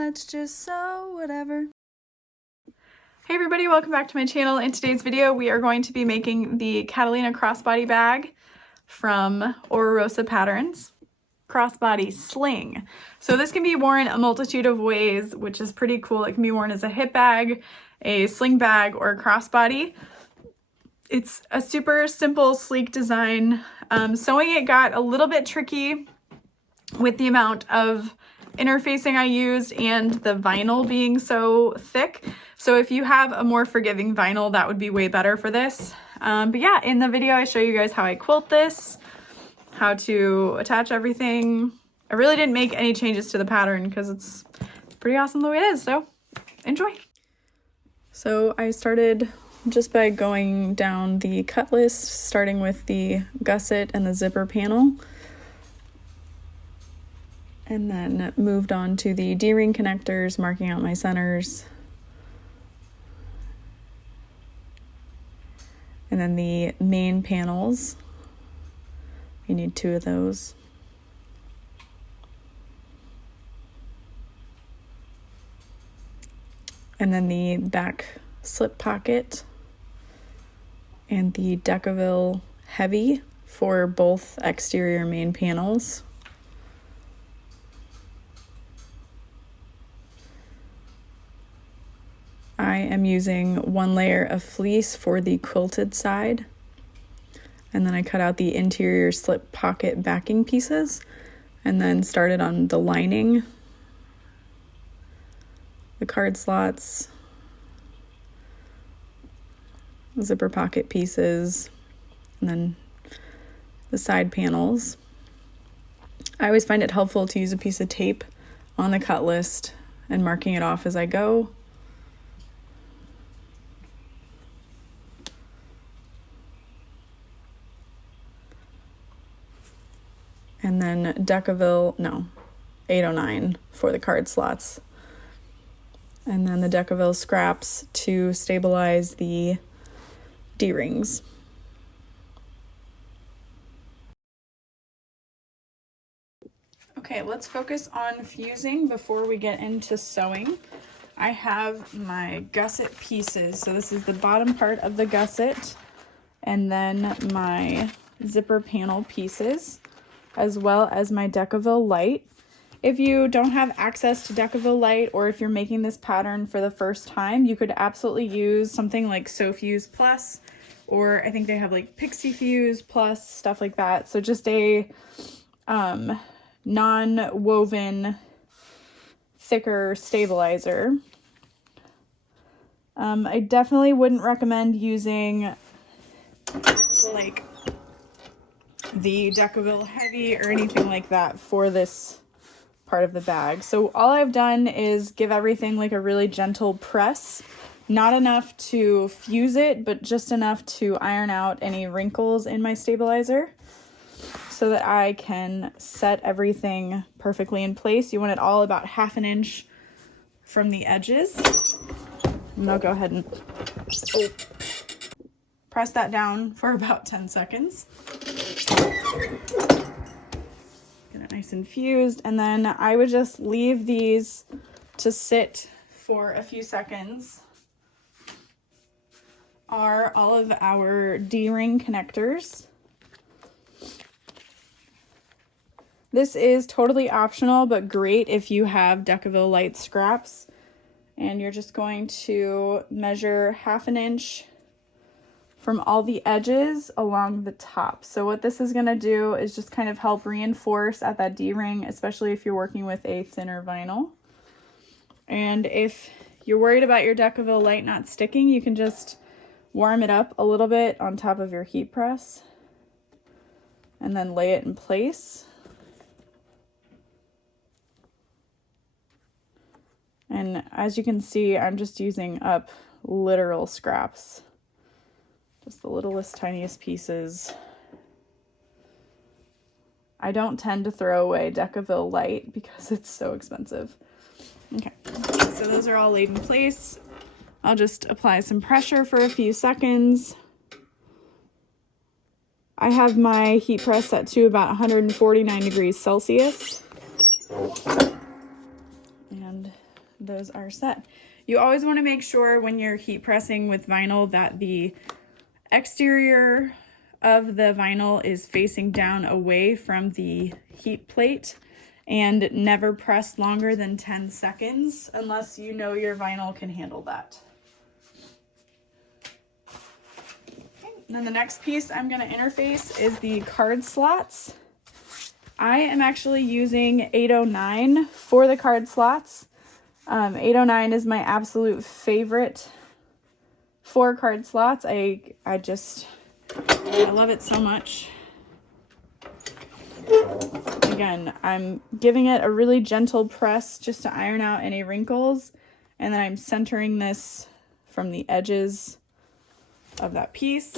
let's just sew whatever. Hey everybody, welcome back to my channel. In today's video, we are going to be making the Catalina crossbody bag from Oro Rosa Patterns. Crossbody Sling. So this can be worn a multitude of ways, which is pretty cool. It can be worn as a hip bag, a sling bag, or a crossbody. It's a super simple, sleek design. Sewing it got a little bit tricky with the amount of interfacing I used and the vinyl being so thick. So if you have a more forgiving vinyl, that would be way better for this. But yeah, in the video, I show you guys how I quilt this, how to attach everything. I really didn't make any changes to the pattern because it's pretty awesome the way it is, so enjoy. So I started just by going down the cut list, starting with the gusset and the zipper panel, and then moved on to the D-ring connectors, marking out my centers, and then the main panels. You need 2 of those. And then the back slip pocket and the Decaville heavy for both exterior main panels. I am using 1 layer of fleece for the quilted side. And then I cut out the interior slip pocket backing pieces and then started on the lining, the card slots, zipper pocket pieces, and then the side panels. I always find it helpful to use a piece of tape on the cut list and marking it off as I go. And then Decaville, no, 809 for the card slots. And then the Decaville scraps to stabilize the D-rings. Okay, let's focus on fusing before we get into sewing. I have my gusset pieces. So this is the bottom part of the gusset, and then my zipper panel pieces, as well as my Decaville light. If you don't have access to Decaville light, or if you're making this pattern for the first time, you could absolutely use something like SewFuse Plus, or I think they have like PixieFuse Plus, stuff like that. So just a non-woven, thicker stabilizer. I definitely wouldn't recommend using like the Decaville heavy or anything like that for this part of the bag. So all I've done is give everything like a really gentle press, not enough to fuse it, but just enough to iron out any wrinkles in my stabilizer so that I can set everything perfectly in place. You want it all about 1/2 inch from the edges. And I'll go ahead and press that down for about 10 seconds. Get it nice and fused, and then I would just leave these to sit for a few seconds. Are all of our D-ring connectors. This is totally optional, but great if you have Decaville light scraps. And you're just going to measure 1/2 inch from all the edges along the top. So what this is gonna do is just kind of help reinforce at that D-ring, especially if you're working with a thinner vinyl. And if you're worried about your Decaville light not sticking, you can just warm it up a little bit on top of your heat press and then lay it in place. And as you can see, I'm just using up literal scraps. Just the littlest, tiniest pieces. I don't tend to throw away Decaville light because it's so expensive. Okay, so those are all laid in place. I'll just apply some pressure for a few seconds. I have my heat press set to about 149 degrees Celsius. And those are set. You always want to make sure when you're heat pressing with vinyl that the exterior of the vinyl is facing down away from the heat plate, and never press longer than 10 seconds unless you know your vinyl can handle that. Okay, and then the next piece I'm going to interface is the card slots. I am actually using 809 for the card slots. 809 is my absolute favorite for card slots. I love it so much. Again, I'm giving it a really gentle press just to iron out any wrinkles, and then I'm centering this from the edges of that piece.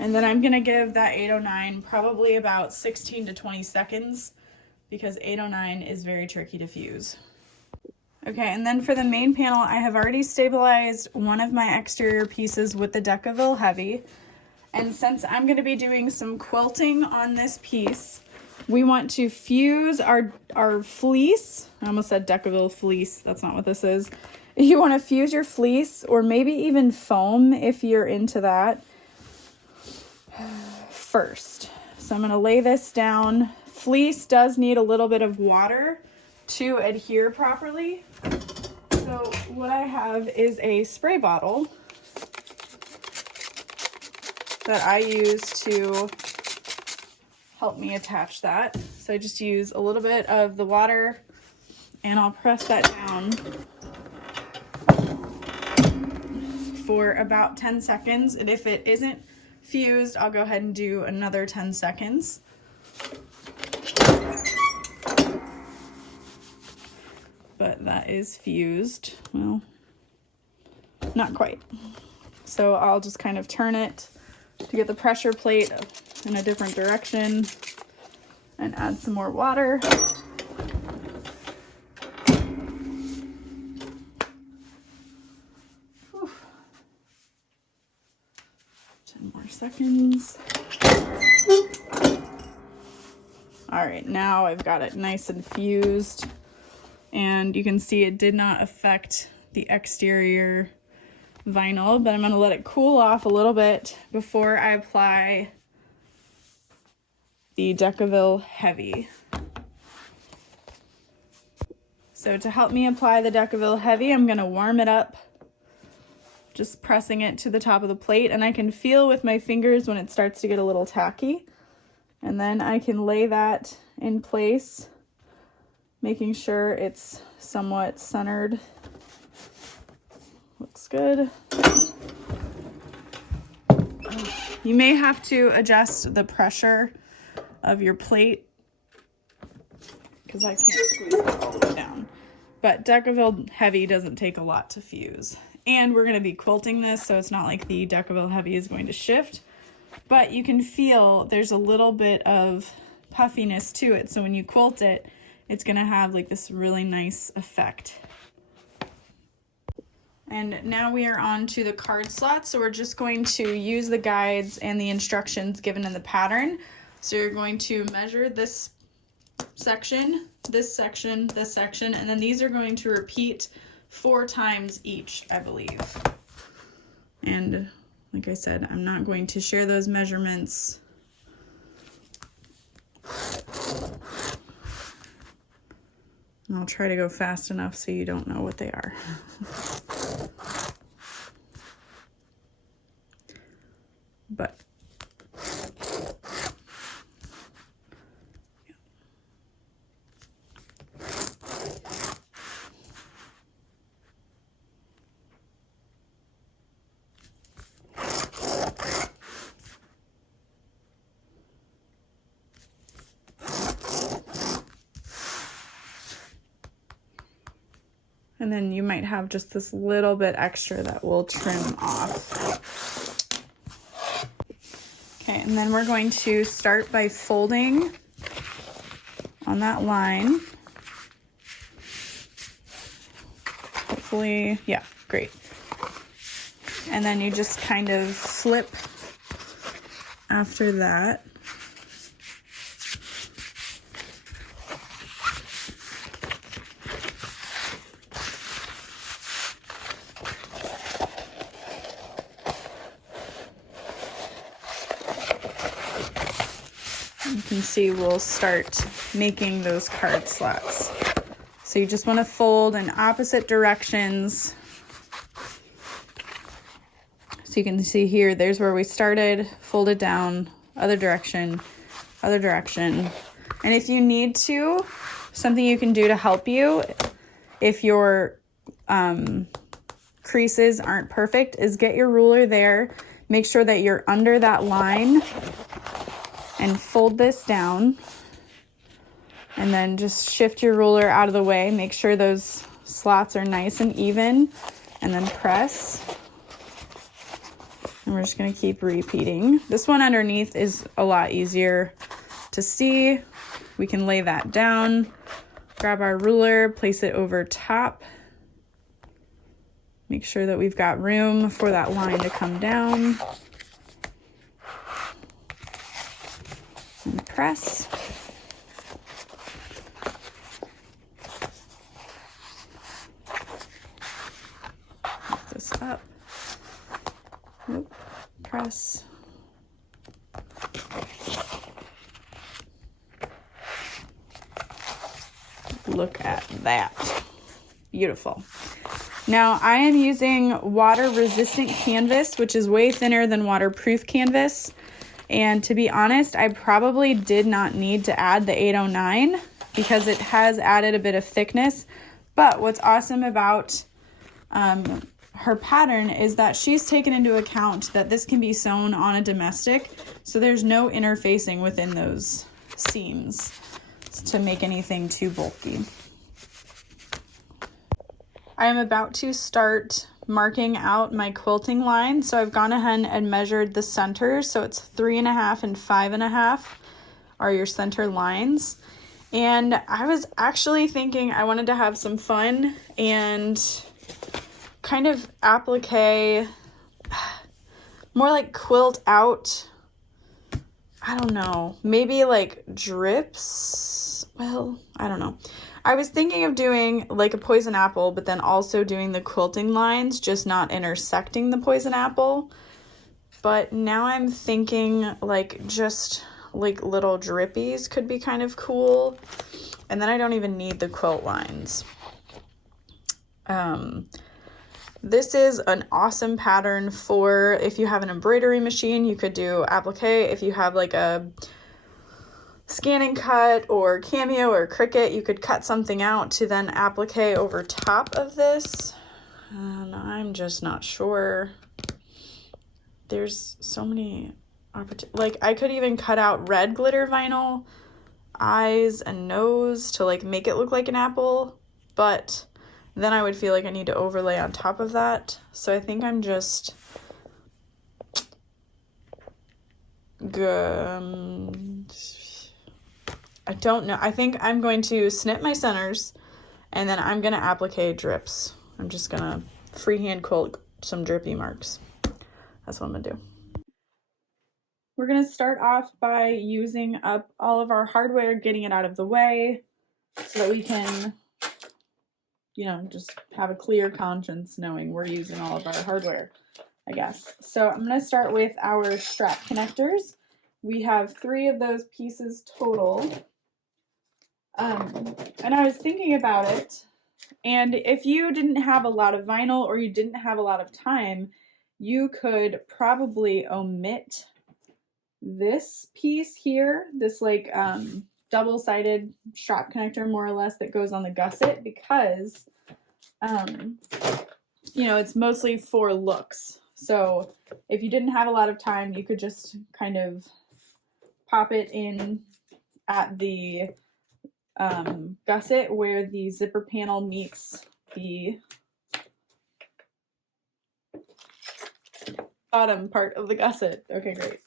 And then I'm gonna give that 809 probably about 16 to 20 seconds because 809 is very tricky to fuse. Okay, and then for the main panel, I have already stabilized one of my exterior pieces with the Decaville Heavy. And since I'm going to be doing some quilting on this piece, we want to fuse our fleece. I almost said Decaville fleece. That's not what this is. You want to fuse your fleece, or maybe even foam if you're into that, first. So I'm going to lay this down. Fleece does need a little bit of water to adhere properly. So what I have is a spray bottle that I use to help me attach that. So I just use a little bit of the water and I'll press that down for about 10 seconds. And if it isn't fused, I'll go ahead and do another 10 seconds. But that is fused. Well, not quite. So I'll just kind of turn it to get the pressure plate in a different direction and add some more water. Whew. 10 more seconds. All right, now I've got it nice and fused, and you can see it did not affect the exterior vinyl, but I'm going to let it cool off a little bit before I apply the Decaville Heavy. So to help me apply the Decaville Heavy, I'm going to warm it up, just pressing it to the top of the plate, and I can feel with my fingers when it starts to get a little tacky, and then I can lay that in place, making sure it's somewhat centered. Looks good. You may have to adjust the pressure of your plate because I can't squeeze that all the way down. But Decaville Heavy doesn't take a lot to fuse. And we're going to be quilting this, so it's not like the Decaville Heavy is going to shift. But you can feel there's a little bit of puffiness to it. So when you quilt it, it's going to have like this really nice effect. And now we are on to the card slots. So we're just going to use the guides and the instructions given in the pattern. So you're going to measure this section, this section, this section, and then these are going to repeat 4 times each, I believe. And like I said, I'm not going to share those measurements. And I'll try to go fast enough so you don't know what they are. But and then you might have just this little bit extra that we'll trim off. Okay, and then we're going to start by folding on that line. Hopefully, yeah, great. And then you just kind of flip after that. can see we'll start making those card slots. So you just want to fold in opposite directions. So you can see here, there's where we started, fold it down, other direction, other direction. And if you need to, something you can do to help you, if your creases aren't perfect, is get your ruler there, make sure that you're under that line, and fold this down. And then just shift your ruler out of the way, make sure those slots are nice and even, and then press. And we're just gonna keep repeating. This one underneath is a lot easier to see. We can lay that down, grab our ruler, place it over top. Make sure that we've got room for that line to come down. And press. Lift this up. Nope. Press. Look at that. Beautiful. Now I am using water resistant canvas, which is way thinner than waterproof canvas. And to be honest, I probably did not need to add the 809 because it has added a bit of thickness. But what's awesome about her pattern is that she's taken into account that this can be sewn on a domestic. So there's no interfacing within those seams to make anything too bulky. I am about to start marking out my quilting line. So I've gone ahead and measured the centers. So it's 3.5 and 5.5 are your center lines. And I was actually thinking I wanted to have some fun and kind of applique, more like quilt out. I don't know, maybe like drips. Well, I don't know. I was thinking of doing like a poison apple, but then also doing the quilting lines, just not intersecting the poison apple. But now I'm thinking like just like little drippies could be kind of cool. And then I don't even need the quilt lines. This is an awesome pattern for if you have an embroidery machine, you could do applique. If you have like a scan and cut or Cameo or Cricut, you could cut something out to then applique over top of this. And I'm just not sure. There's so many opportunities. Like I could even cut out red glitter vinyl, eyes and nose to like make it look like an apple, but then I would feel like I need to overlay on top of that. So I think I'm just I don't know. I think I'm going to snip my centers and then I'm going to applique drips. I'm just going to freehand quilt some drippy marks. That's what I'm going to do. We're going to start off by using up all of our hardware, getting it out of the way so that we can, you know, just have a clear conscience knowing we're using all of our hardware, I guess. So I'm going to start with our strap connectors. We have 3 of those pieces total. And I was thinking about it, and if you didn't have a lot of vinyl or you didn't have a lot of time, you could probably omit this piece here, this like double-sided strap connector more or less that goes on the gusset, because you know, it's mostly for looks. So if you didn't have a lot of time, you could just kind of pop it in at the gusset where the zipper panel meets the bottom part of the gusset. Okay, great.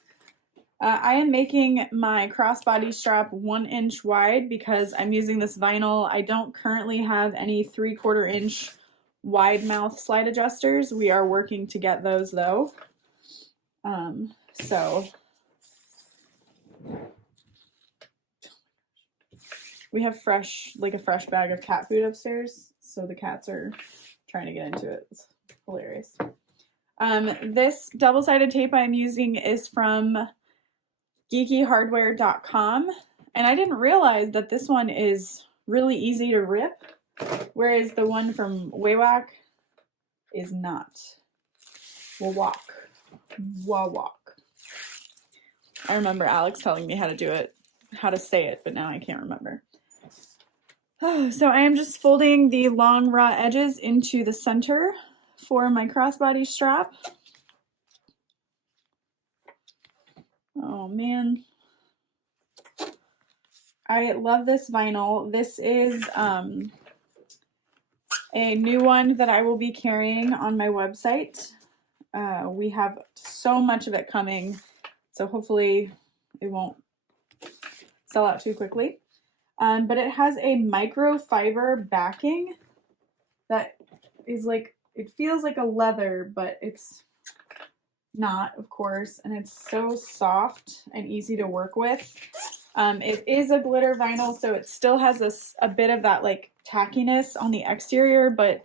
I am making my crossbody strap 1 inch wide because I'm using this vinyl. I don't currently have any 3/4 inch wide mouth slide adjusters. We are working to get those though. So we have a fresh bag of cat food upstairs, so the cats are trying to get into it. It's hilarious. This double-sided tape I'm using is from geekyhardware.com, and I didn't realize that this one is really easy to rip, whereas the one from Wawak is not. Wawak. I remember Alex telling me how to do it, how to say it, but now I can't remember. So I am just folding the long raw edges into the center for my crossbody strap. Oh man. I love this vinyl. This is a new one that I will be carrying on my website. We have so much of it coming, so hopefully it won't sell out too quickly. But it has a microfiber backing that is like, it feels like a leather, but it's not, of course, and it's so soft and easy to work with. It is a glitter vinyl, so it still has a bit of that like tackiness on the exterior, but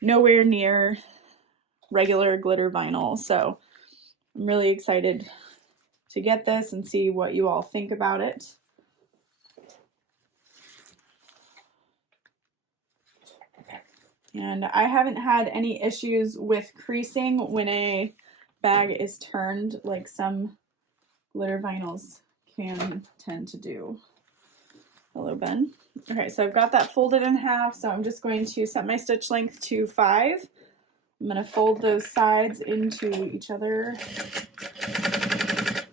nowhere near regular glitter vinyl. So I'm really excited to get this and see what you all think about it. And I haven't had any issues with creasing when a bag is turned like some glitter vinyls can tend to do. Hello, Ben. Okay, so I've got that folded in half, so I'm just going to set my stitch length to 5. I'm going to fold those sides into each other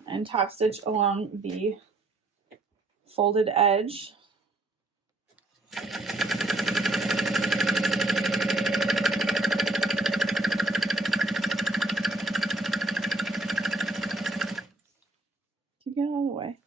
and top stitch along the folded edge. Get out of the way.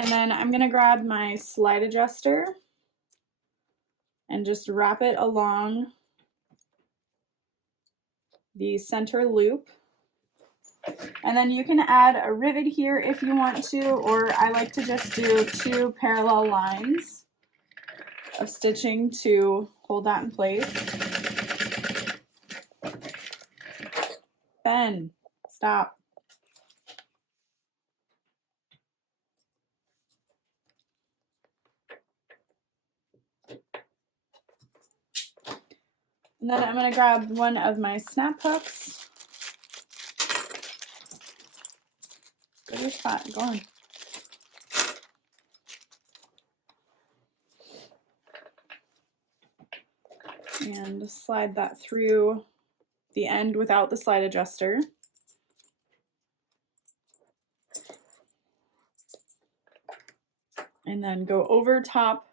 And then I'm going to grab my slide adjuster and just wrap it along the center loop. And then you can add a rivet here if you want to, or I like to just do 2 parallel lines of stitching to hold that in place. Ben, stop. And then I'm going to grab one of my snap hooks. Get your spot going. And slide that through the end without the slide adjuster. And then go over top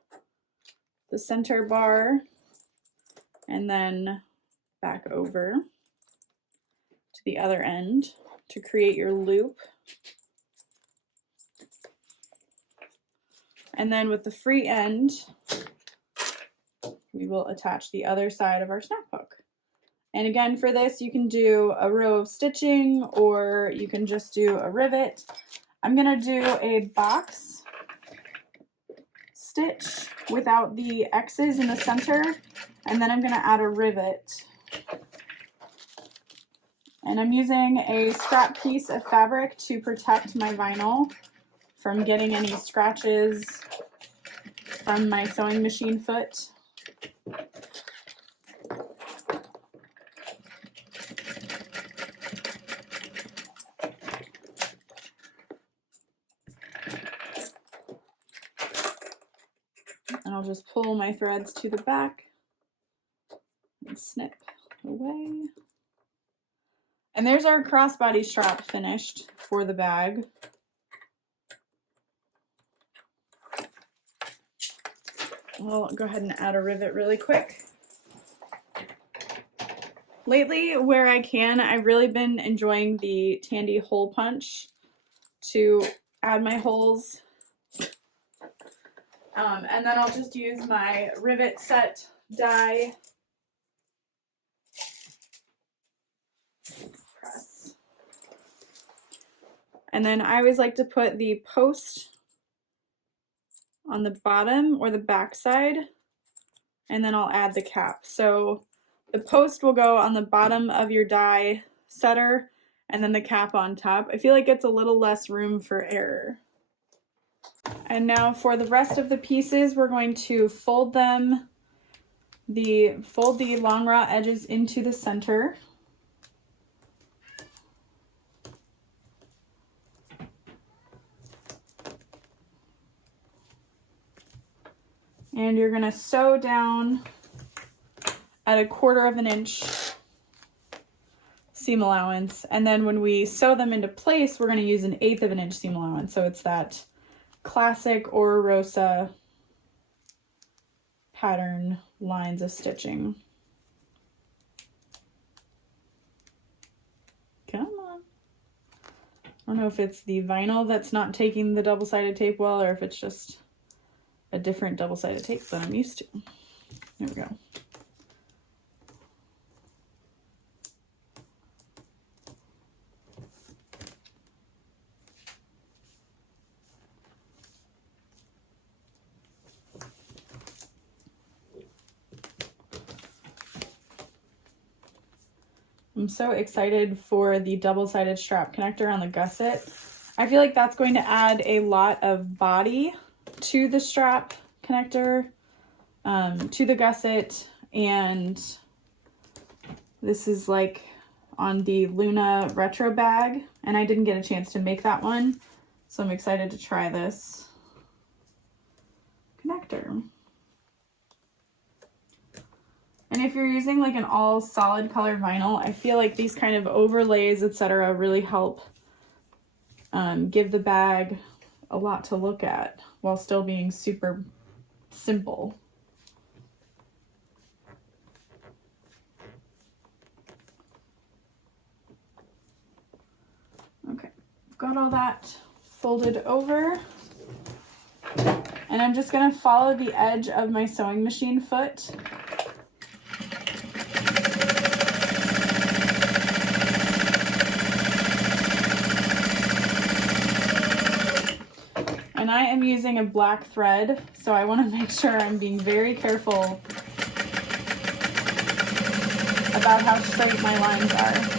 the center bar and then back over to the other end to create your loop. And then with the free end, we will attach the other side of our snap hook. And again, for this, you can do a row of stitching or you can just do a rivet. I'm gonna do a box stitch without the X's in the center, and then I'm gonna add a rivet. And I'm using a scrap piece of fabric to protect my vinyl from getting any scratches from my sewing machine foot. And I'll just pull my threads to the back and snip away. And there's our crossbody strap finished for the bag. I'll go ahead and add a rivet really quick. Lately, where I can, I've really been enjoying the Tandy hole punch to add my holes. And then I'll just use my rivet set die. Press. And then I always like to put the post on the bottom or the back side, and then I'll add the cap. So the post will go on the bottom of your die setter, and then the cap on top. I feel like it's a little less room for error. And now for the rest of the pieces, we're going to fold the long raw edges into the center. And you're gonna sew down at 1/4 inch seam allowance. And then when we sew them into place, we're gonna use 1/8 inch seam allowance. So it's that classic Oro Rosa pattern lines of stitching. Come on. I don't know if it's the vinyl that's not taking the double-sided tape well, or if it's just a different double-sided tape that I'm used to. There we go. I'm so excited for the double-sided strap connector on the gusset. I feel like that's going to add a lot of body to the strap connector, to the gusset, and this is like on the Luna retro bag, and I didn't get a chance to make that one, so I'm excited to try this connector. And if you're using like an all solid color vinyl, I feel like these kind of overlays, etc., really help give the bag a lot to look at while still being super simple. Okay, I've got all that folded over, and I'm just going to follow the edge of my sewing machine foot. And I am using a black thread, so I want to make sure I'm being very careful about how straight my lines are.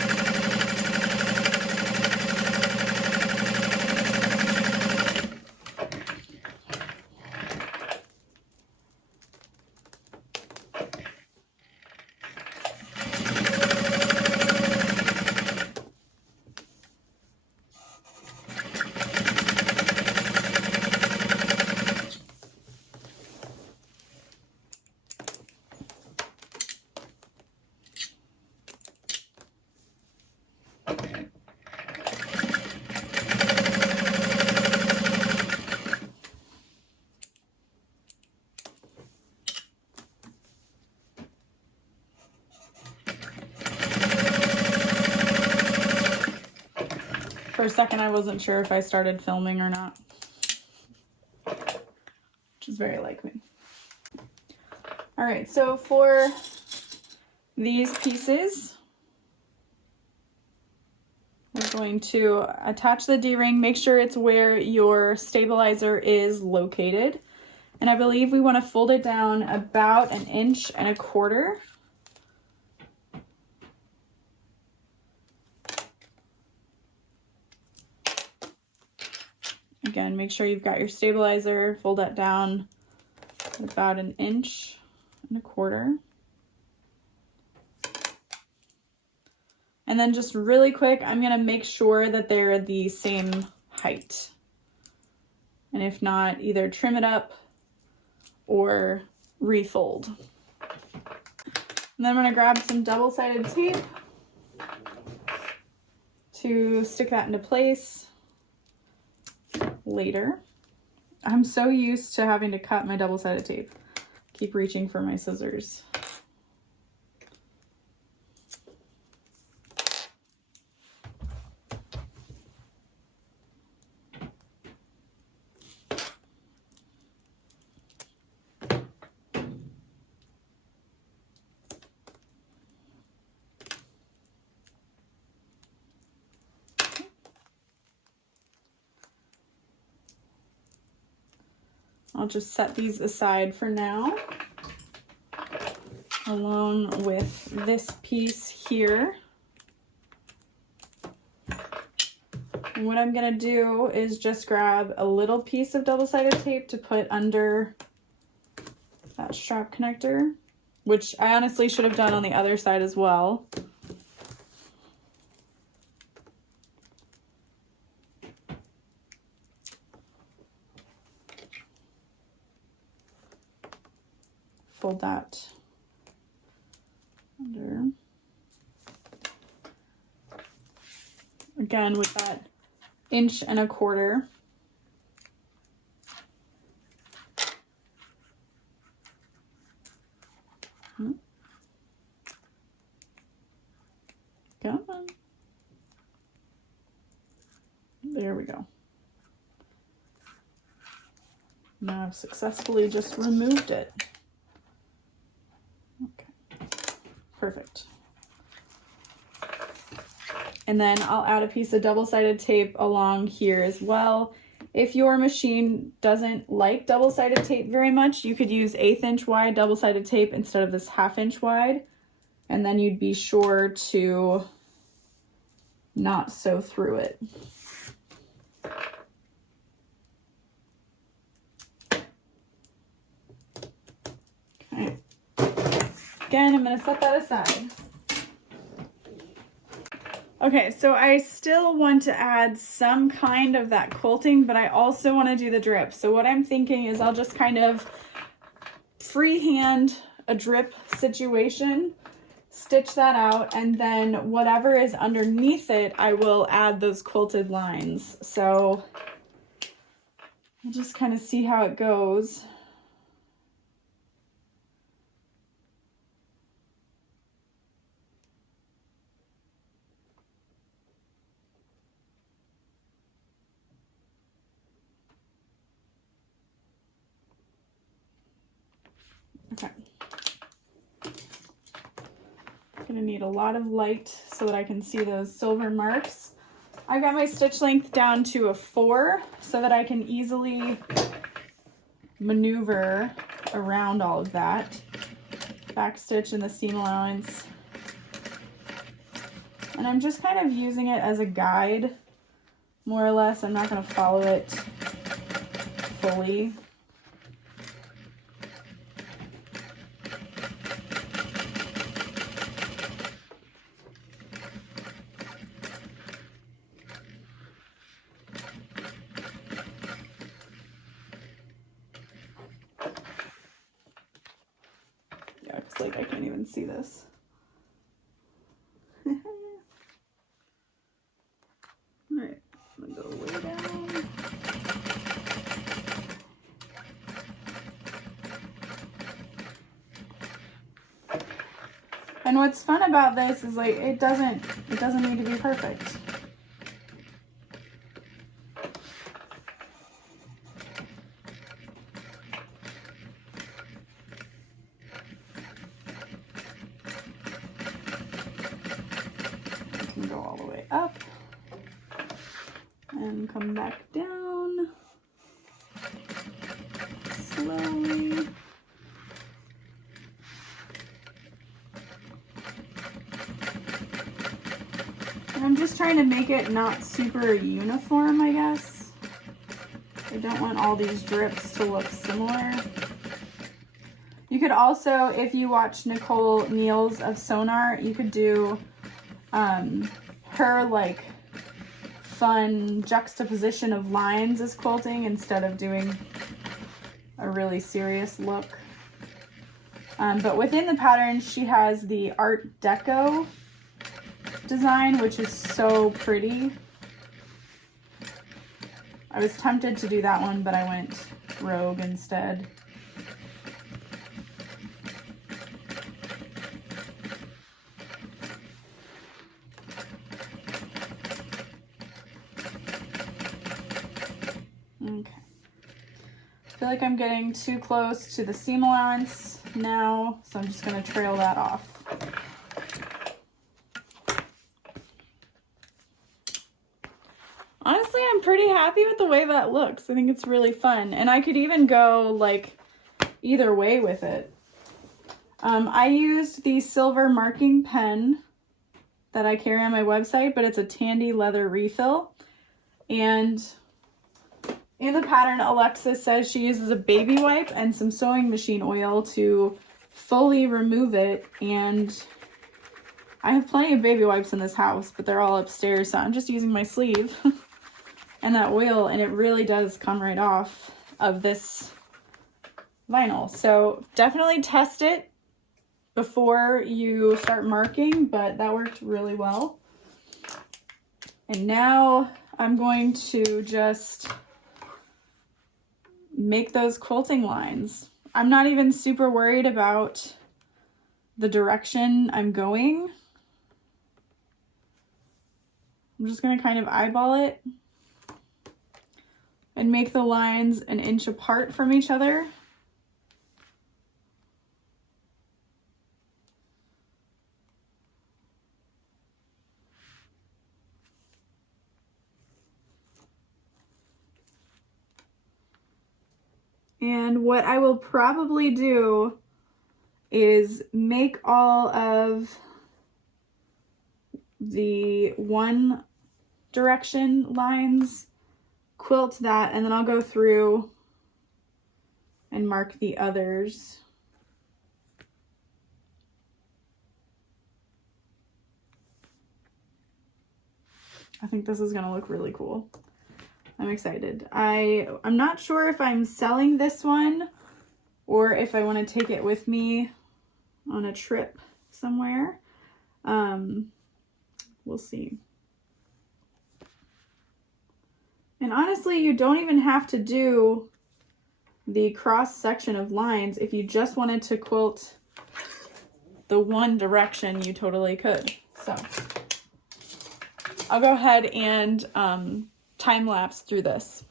For a second, I wasn't sure if I started filming or not, which is very like me. All right, so for these pieces, we're going to attach the D-ring, make sure it's where your stabilizer is located. And I believe we want to fold it down about 1.25 inches. Again, make sure you've got your stabilizer, fold that down about 1.25 inches. And then just really quick, I'm gonna make sure that they're the same height. And if not, either trim it up or refold. And then I'm gonna grab some double-sided tape. to stick that into place later. I'm so used to having to cut my double-sided tape. Keep reaching for my scissors. I'll just set these aside for now, along with this piece here. And what I'm gonna do is just grab a little piece of double-sided tape to put under that strap connector, which I honestly should have done on the other side as well. Fold that under. Again, with that 1.25 inches. Come on. There we go. Now I've successfully just removed it. Okay, perfect. And then I'll add a piece of double-sided tape along here as well. If your machine doesn't like double-sided tape very much, you could use 1/8 inch wide double-sided tape instead of this 1/2 inch wide. And then you'd be sure to not sew through it. Okay. Again, I'm going to set that aside. Okay, so I still want to add some kind of that quilting, but I also want to do the drip. So what I'm thinking is I'll just kind of freehand a drip situation, stitch that out, and then whatever is underneath it, I will add those quilted lines. So I'll just kind of see how it goes. Okay. Gonna need a lot of light so that I can see those silver marks. I got my stitch length down to a 4 so that I can easily maneuver around all of that. Back stitch and the seam allowance. And I'm just kind of using it as a guide, more or less. I'm not gonna follow it fully. Like I can't even see this. All right, I'm gonna go way down. And what's fun about this is like it doesn't need to be perfect. Go all the way up and come back down slowly. And I'm just trying to make it not super uniform, I guess. I don't want all these drips to look similar. You could also, if you watch Nicole Neal's of Sonar, you could do her like fun juxtaposition of lines as quilting instead of doing a really serious look. But within the pattern, she has the Art Deco design, which is so pretty. I was tempted to do that one, but I went rogue instead. Okay. I feel like I'm getting too close to the seam allowance now, so I'm just going to trail that off. Honestly, I'm pretty happy with the way that looks. I think it's really fun. And I could even go like either way with it. I used the silver marking pen that I carry on my website, but it's a Tandy leather refill. And in the pattern, Alexis says she uses a baby wipe and some sewing machine oil to fully remove it. And I have plenty of baby wipes in this house, but they're all upstairs, so I'm just using my sleeve and that oil, and it really does come right off of this vinyl. So definitely test it before you start marking, but that worked really well. And now I'm going to just make those quilting lines. I'm not even super worried about the direction I'm going. I'm just going to kind of eyeball it and make the lines an inch apart from each other. And what I will probably do is make all of the one direction lines, quilt that, and then I'll go through and mark the others. I think this is gonna look really cool. I'm excited. I'm not sure if I'm selling this one or if I want to take it with me on a trip somewhere. We'll see. And honestly, you don't even have to do the cross section of lines. If you just wanted to quilt the one direction, you totally could. So I'll go ahead and time lapse through this.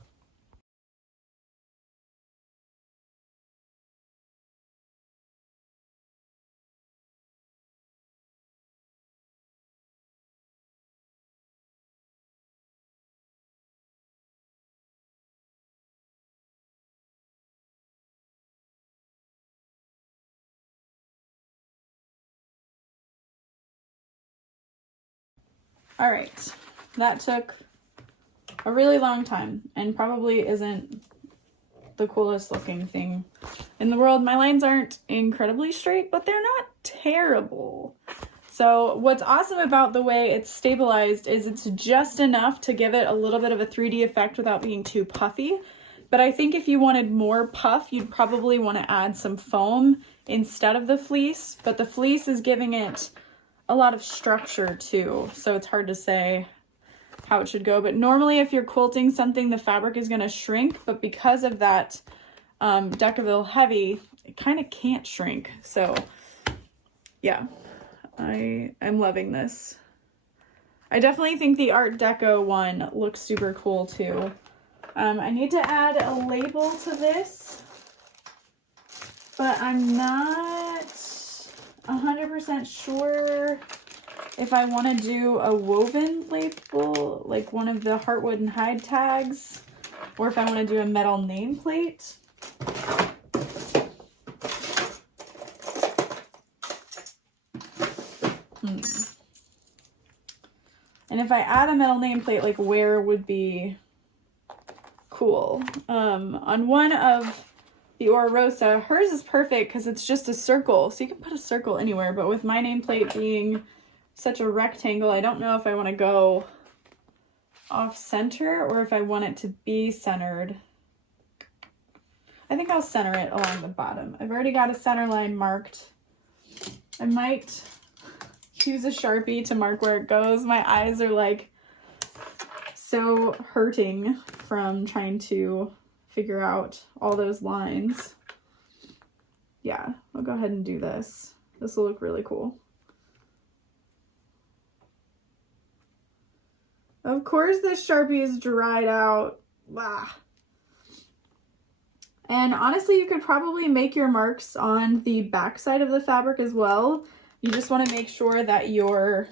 All right, that took a really long time and probably isn't the coolest looking thing in the world. My lines aren't incredibly straight, but they're not terrible. So what's awesome about the way it's stabilized is it's just enough to give it a little bit of a 3D effect without being too puffy. But I think if you wanted more puff, you'd probably want to add some foam instead of the fleece, but the fleece is giving it a lot of structure too, so it's hard to say how it should go. But normally if you're quilting something, the fabric is going to shrink, but because of that Decaville heavy, it kind of can't shrink. So yeah, I am loving this. I definitely think the Art Deco one looks super cool too. I need to add a label to this, but I'm not 100% sure if I want to do a woven label, like one of the Heartwood and Hide tags, or if I want to do a metal nameplate. And if I add a metal nameplate, like where would be cool? On one of the Oro Rosa, hers is perfect because it's just a circle, so you can put a circle anywhere, but with my nameplate being such a rectangle, I don't know if I want to go off center or if I want it to be centered. I think I'll center it along the bottom. I've already got a center line marked. I might use a Sharpie to mark where it goes. My eyes are like so hurting from trying to figure out all those lines. Yeah, I'll go ahead and do this. This will look really cool. Of course this Sharpie is dried out. Blah. And honestly, you could probably make your marks on the back side of the fabric as well. You just want to make sure that your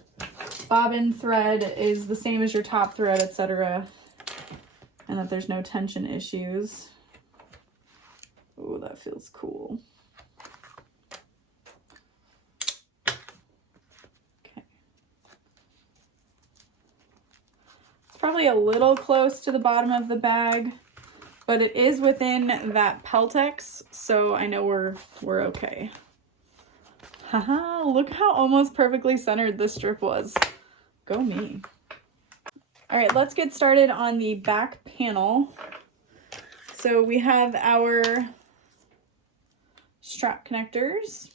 bobbin thread is the same as your top thread, etc. And that there's no tension issues. Oh, that feels cool. Okay. It's probably a little close to the bottom of the bag, but it is within that Peltex, so I know we're okay. Haha, look how almost perfectly centered this strip was. Go me. All right, let's get started on the back panel. So we have our strap connectors.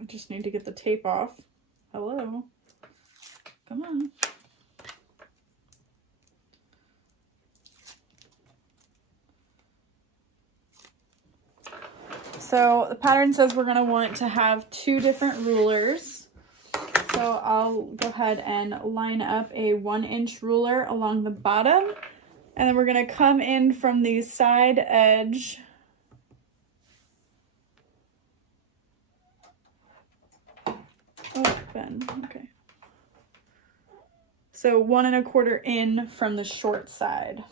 I just need to get the tape off. Hello. Come on. So the pattern says we're going to want to have 2 different rulers. So I'll go ahead and line up a 1-inch ruler along the bottom. And then we're going to come in from the side edge. Oh, Ben, okay. So 1 1/4 in from the short side.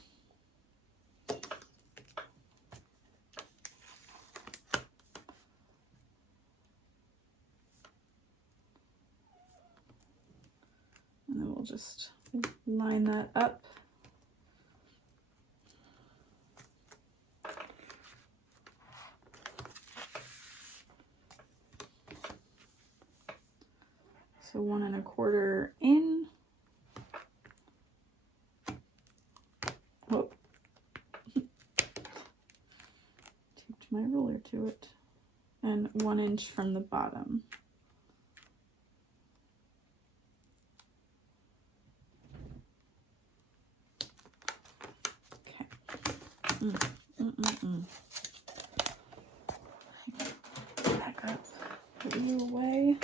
And then we'll just line that up. So 1 1/4 in. Oh. Taped my ruler to it. And 1 inch from the bottom. Okay. Back up. Put you away.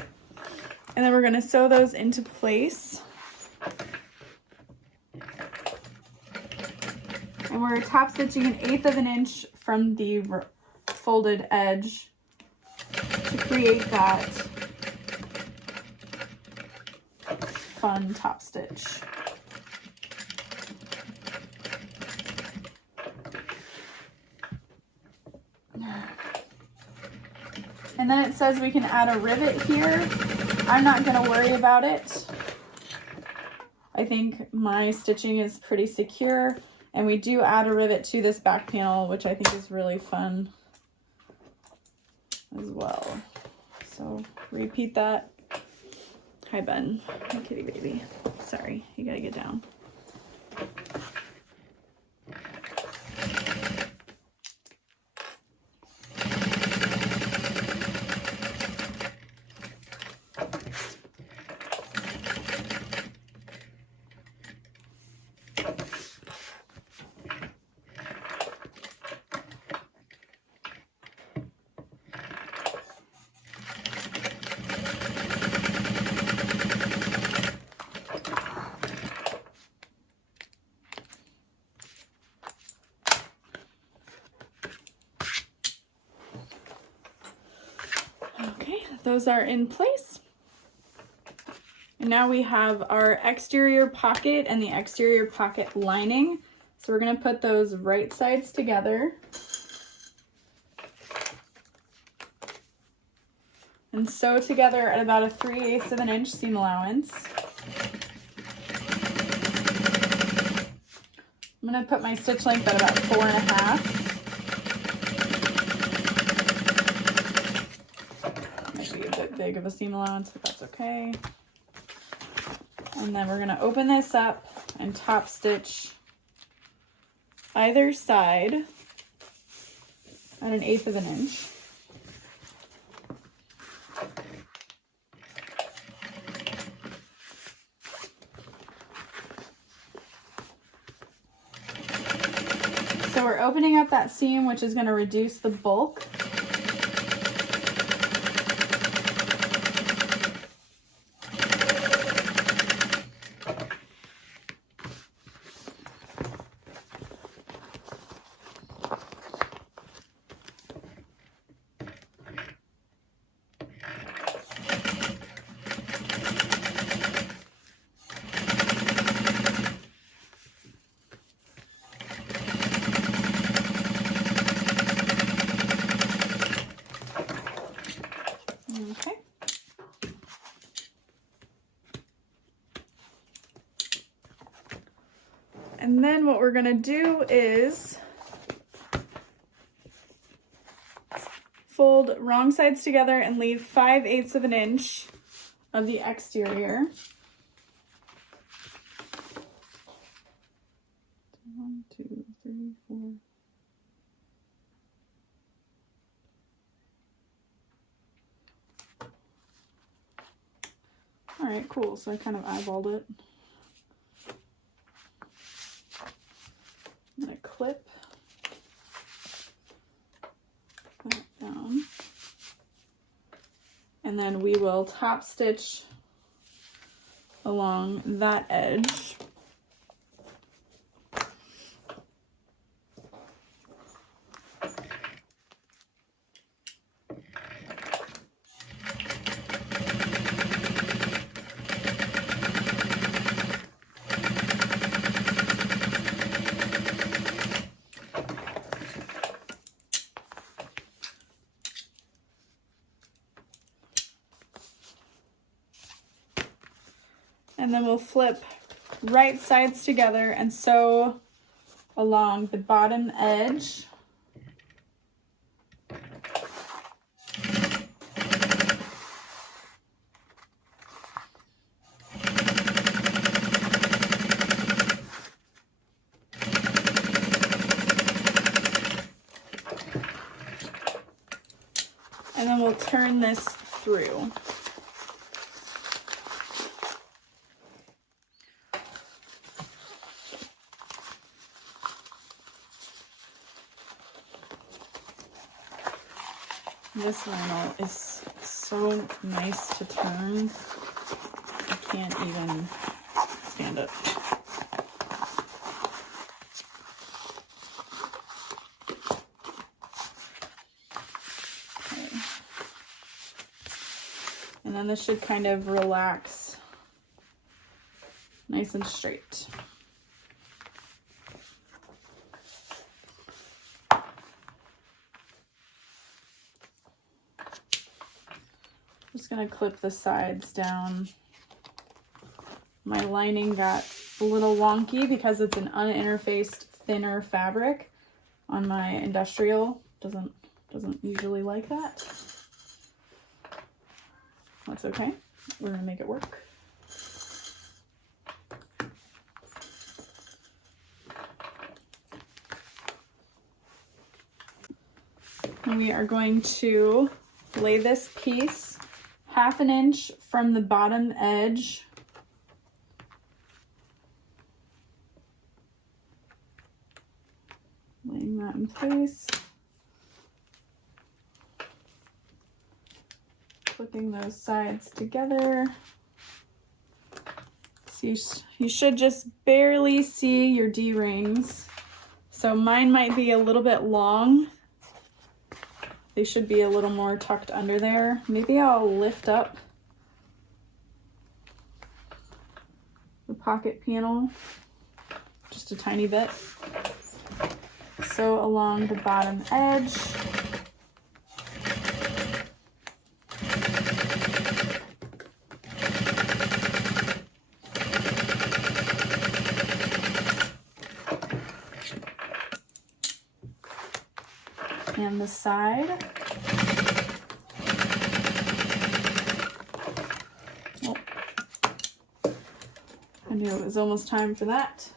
And then we're going to sew those into place. And we're top stitching 1/8 of an inch from the folded edge to create that fun top stitch. And then it says we can add a rivet here. I'm not going to worry about it. I think my stitching is pretty secure, and we do add a rivet to this back panel, which I think is really fun as well. So repeat that. Hi, Ben. Hi, kitty baby. Sorry, you gotta get down. Those are in place. And now we have our exterior pocket and the exterior pocket lining. So we're going to put those right sides together. And sew together at about a 3/8 of an inch seam allowance. I'm going to put my stitch length at about 4.5. Big of a seam allowance, but that's okay. And then we're going to open this up and top stitch either side at 1/8 of an inch. So we're opening up that seam, which is going to reduce the bulk. Okay. And then what we're going to do is fold wrong sides together and leave 5/8 of an inch of the exterior. 1, 2, 3, 4. All right, cool. So I kind of eyeballed it. I'm going to clip that down. And then we will top stitch along that edge. And then we'll flip right sides together and sew along the bottom edge. And then we'll turn this through. This vinyl is so nice to turn. I can't even stand it. Okay. And then this should kind of relax nice and straight. Just gonna clip the sides down. My lining got a little wonky because it's an uninterfaced thinner fabric on my industrial. Doesn't usually like that. That's okay. We're gonna make it work. And we are going to lay this piece 1/2 inch from the bottom edge. Laying that in place. Clipping those sides together. So you should just barely see your D-rings. So mine might be a little bit long. They should be a little more tucked under there. Maybe I'll lift up the pocket panel just a tiny bit. Sew along the bottom edge. And the side. Oh, I knew it was almost time for that.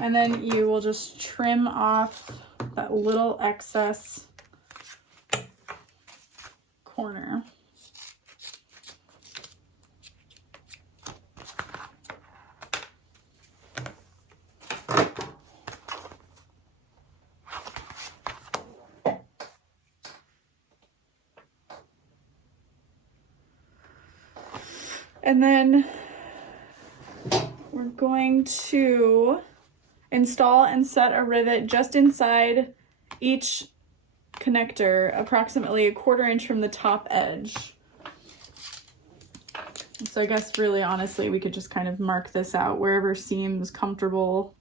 And then you will just trim off that little excess corner. And then we're going to install and set a rivet just inside each connector, approximately a 1/4 inch from the top edge. So I guess really honestly, we could just kind of mark this out wherever seems comfortable.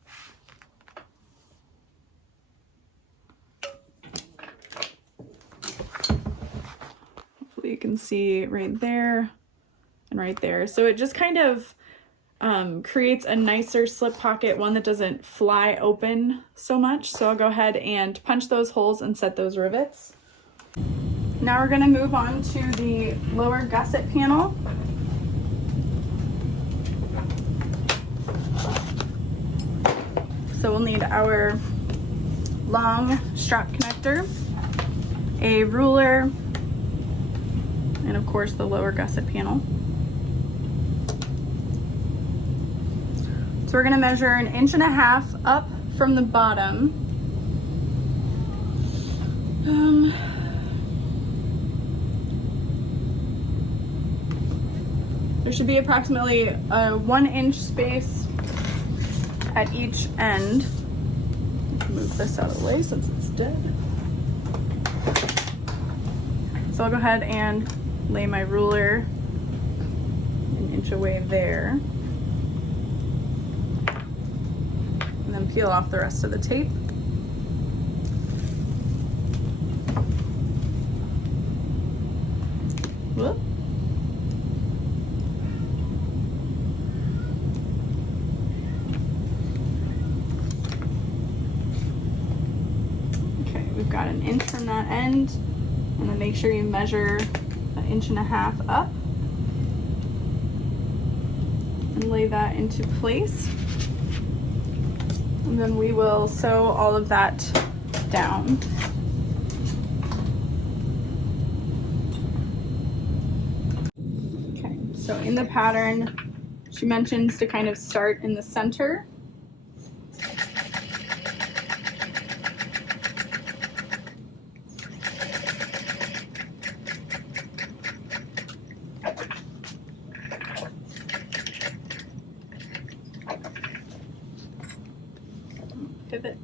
Hopefully you can see right there and right there. So it just kind of creates a nicer slip pocket, one that doesn't fly open so much. So I'll go ahead and punch those holes and set those rivets. Now we're going to move on to the lower gusset panel. So we'll need our long strap connector, a ruler, and of course the lower gusset panel. So we're going to measure 1.5 inches up from the bottom. There should be approximately a 1-inch space at each end. Move this out of the way since it's dead. So I'll go ahead and lay my ruler 1 inch away there. And then peel off the rest of the tape. Whoop. Okay, we've got 1 inch from that end, and then make sure you measure 1.5 inches up and lay that into place. And then we will sew all of that down. Okay, so in the pattern, she mentions to kind of start in the center. Pivot.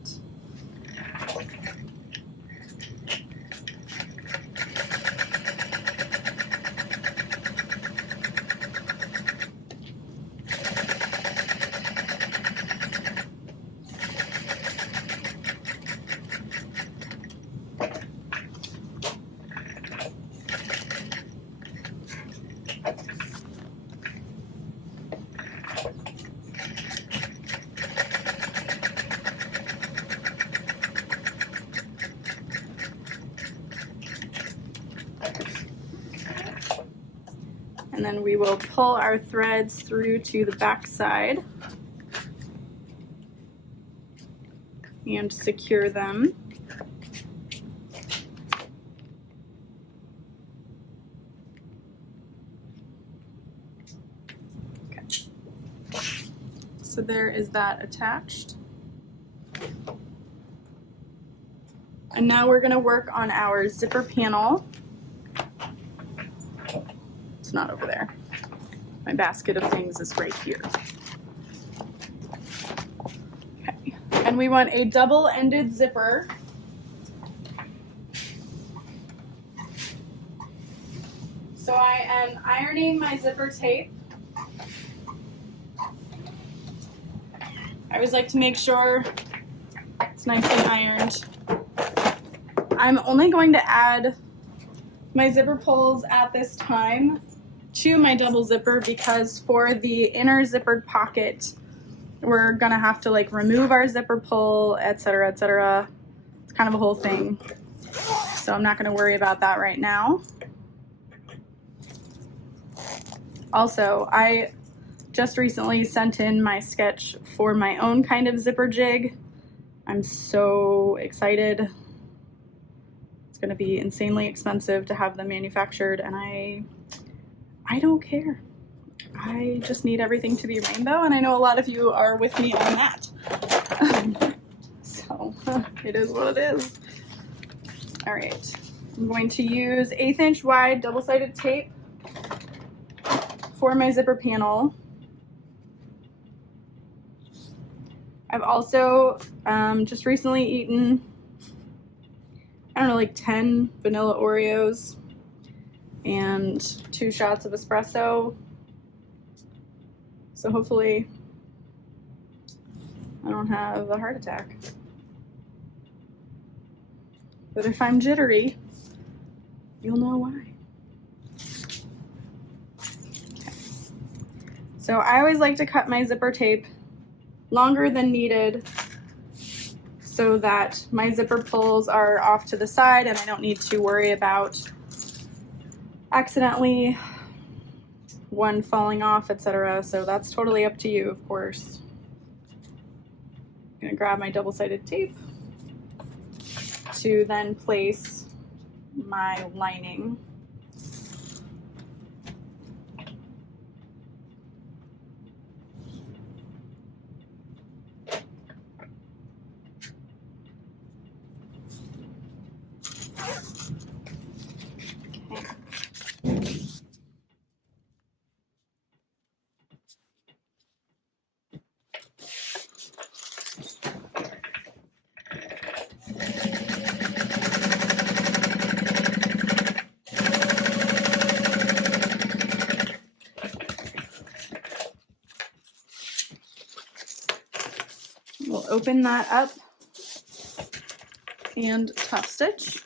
And then we will pull our threads through to the back side and secure them. Okay. So there is that attached. And now we're going to work on our zipper panel. It's not over there. My basket of things is right here. Okay. And we want a double-ended zipper. So I am ironing my zipper tape. I always like to make sure it's nice and ironed. I'm only going to add my zipper pulls at this time to my double zipper because for the inner zippered pocket, we're gonna have to like remove our zipper pull, etc., etc. It's kind of a whole thing. So I'm not gonna worry about that right now. Also, I just recently sent in my sketch for my own kind of zipper jig. I'm so excited. It's gonna be insanely expensive to have them manufactured, and I don't care. I just need everything to be rainbow, and I know a lot of you are with me on that. So it is what it is. All right, I'm going to use 1/8 inch wide double-sided tape for my zipper panel. I've also just recently eaten, I don't know, like 10 vanilla Oreos and 2 shots of espresso. So hopefully I don't have a heart attack. But if I'm jittery, you'll know why. Okay. So I always like to cut my zipper tape longer than needed so that my zipper pulls are off to the side and I don't need to worry about accidentally one falling off, etc. So that's totally up to you, of course. I'm gonna grab my double-sided tape to then place my lining. We'll open that up and top stitch.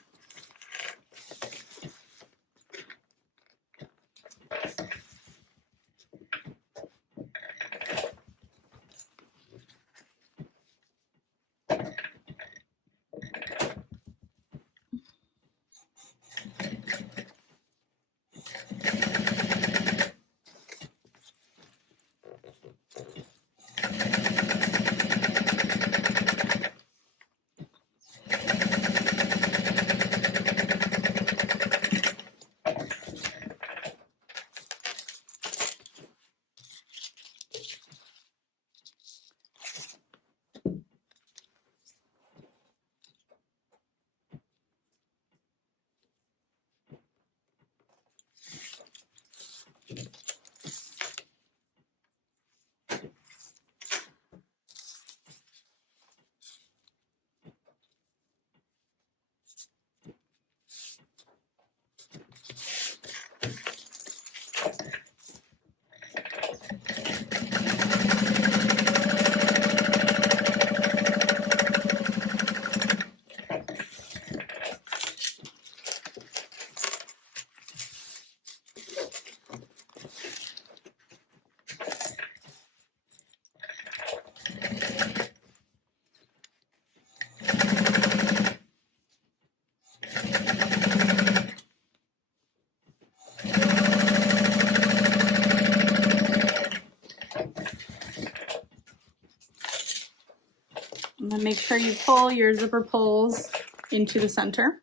And then make sure you pull your zipper pulls into the center.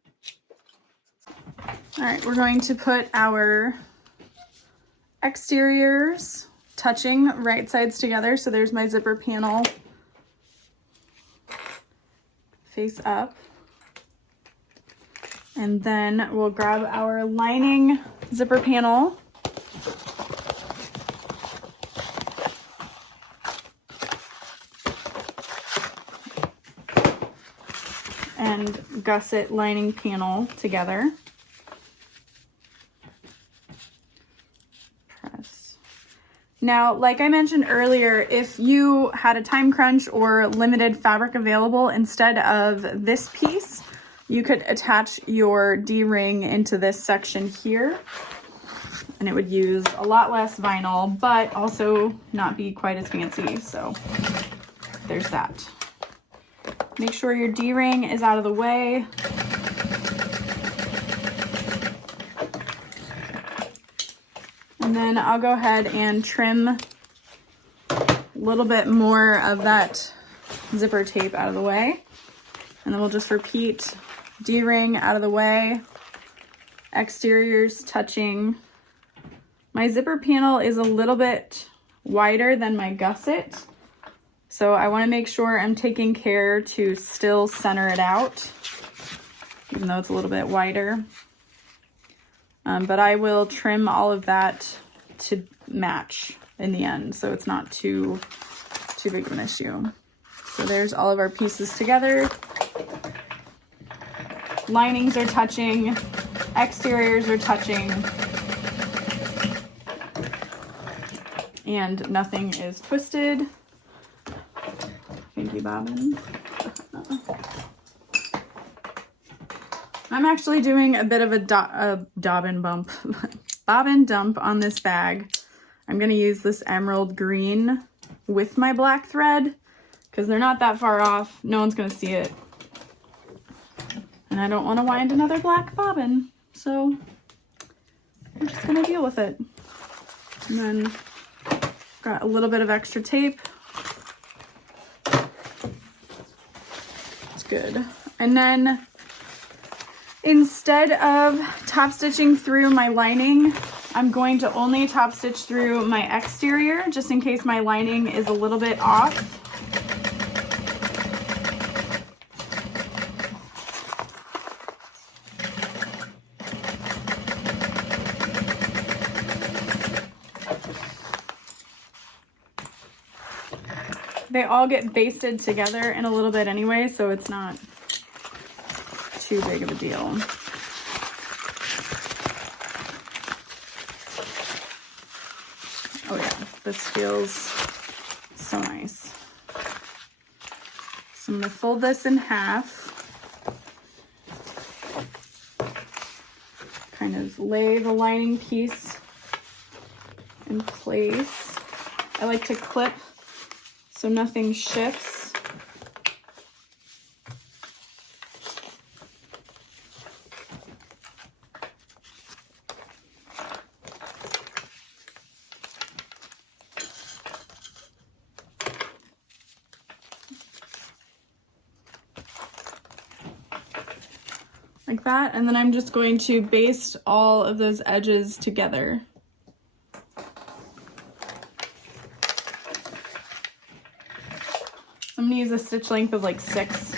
All right, we're going to put our exteriors touching right sides together. So there's my zipper panel face up. And then we'll grab our lining zipper panel. And gusset lining panel together. Press. Now, like I mentioned earlier, if you had a time crunch or limited fabric available, instead of this piece, you could attach your D-ring into this section here, and it would use a lot less vinyl, but also not be quite as fancy. So there's that. Make sure your D-ring is out of the way. And then I'll go ahead and trim little bit more of that zipper tape out of the way. And then we'll just repeat D-ring out of the way, exteriors touching. My zipper panel is a little bit wider than my gusset, so I want to make sure I'm taking care to still center it out, even though it's a little bit wider. But I will trim all of that to match in the end, so it's not too big of an issue. So there's all of our pieces together. Linings are touching, exteriors are touching, and nothing is twisted. Thank you, bobbin. I'm actually doing a bit of a bobbin dump on this bag. I'm going to use this emerald green with my black thread because they're not that far off. No one's going to see it. And I don't want to wind another black bobbin, so I'm just going to deal with it. And then got a little bit of extra tape. It's good. And then instead of top stitching through my lining, I'm going to only top stitch through my exterior just in case my lining is a little bit off. They all get basted together in a little bit anyway, so it's not too big of a deal. Oh yeah, this feels so nice. So I'm gonna fold this in half. Kind of lay the lining piece in place. I like to clip so nothing shifts. Like that, and then I'm just going to baste all of those edges together. I'm gonna use a stitch length of like 6.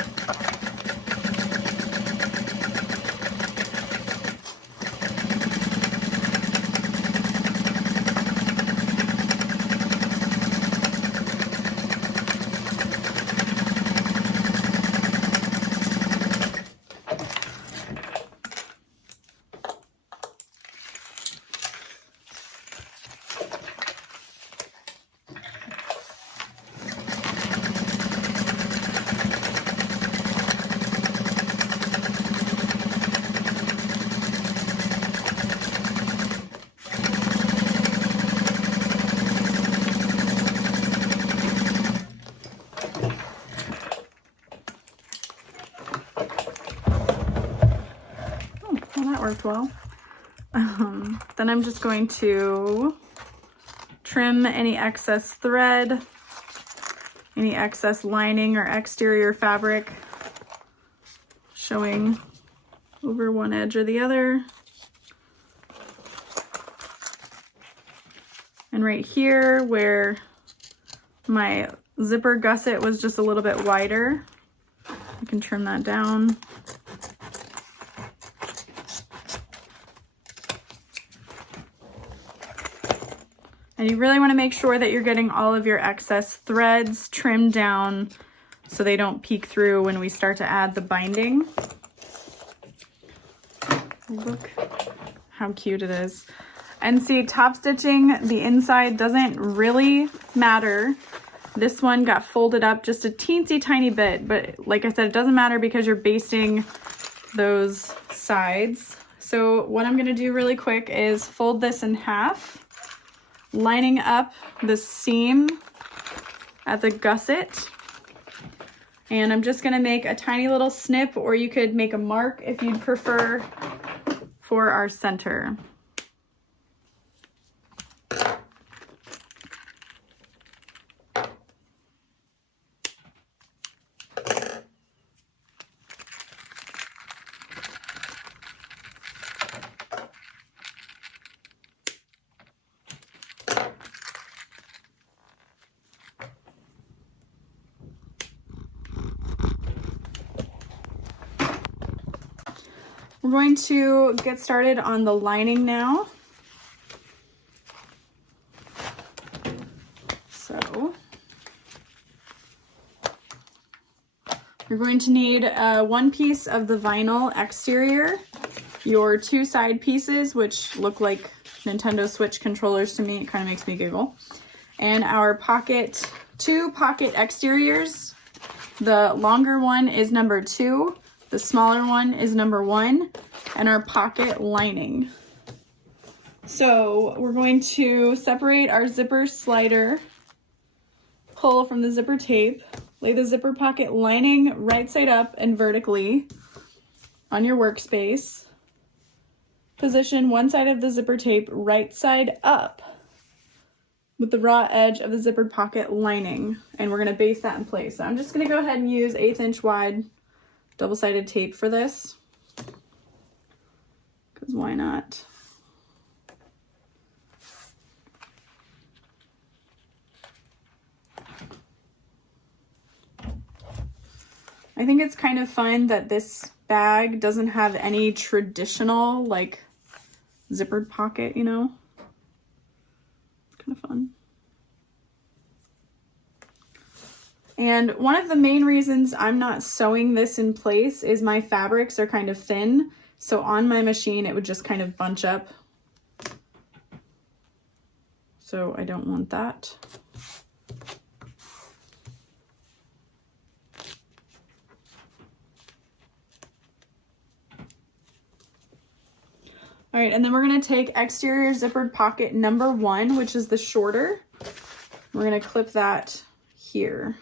Worked well. Then I'm just going to trim any excess thread, any excess lining or exterior fabric showing over one edge or the other. And right here where my zipper gusset was just a little bit wider, I can trim that down. And you really want to make sure that you're getting all of your excess threads trimmed down so they don't peek through when we start to add the binding. Look how cute it is. And see, top stitching the inside doesn't really matter. This one got folded up just a teensy tiny bit, but like I said, it doesn't matter because you're basting those sides. So what I'm gonna do really quick is fold this in half, lining up the seam at the gusset. And I'm just gonna make a tiny little snip, or you could make a mark if you'd prefer, for our center. We're going to get started on the lining now. So you're going to need one piece of the vinyl exterior, your two side pieces, which look like Nintendo Switch controllers to me. It kind of makes me giggle. And our two pocket exteriors. The longer one is number 2, the smaller one is number 1, and our pocket lining. So we're going to separate our zipper slider, pull from the zipper tape, lay the zipper pocket lining right side up and vertically on your workspace. Position one side of the zipper tape right side up with the raw edge of the zippered pocket lining, and we're going to base that in place. So I'm just going to go ahead and use 1/8 inch wide double-sided tape for this, because why not? I think it's kind of fun that this bag doesn't have any traditional like zippered pocket, you know? Kind of fun. And one of the main reasons I'm not sewing this in place is my fabrics are kind of thin, so on my machine it would just kind of bunch up. So I don't want that. All right, and then we're going to take exterior zippered pocket number 1, which is the shorter. We're going to clip that here.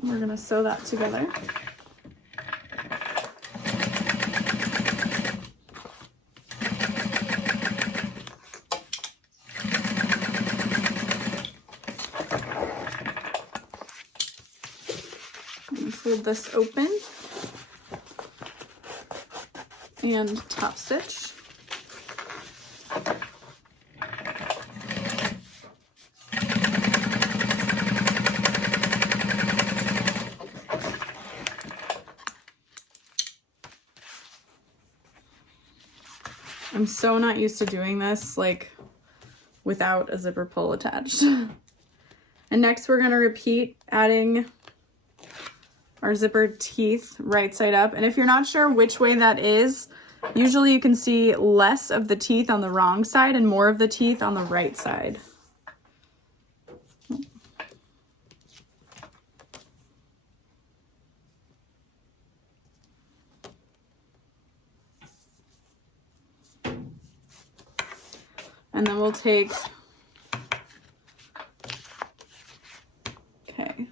We're going to sew that together. Fold this open and top stitch. I'm so not used to doing this like without a zipper pull attached. And next we're going to repeat adding our zipper teeth right side up. And if you're not sure which way that is, usually you can see less of the teeth on the wrong side and more of the teeth on the right side. And then we'll take, okay.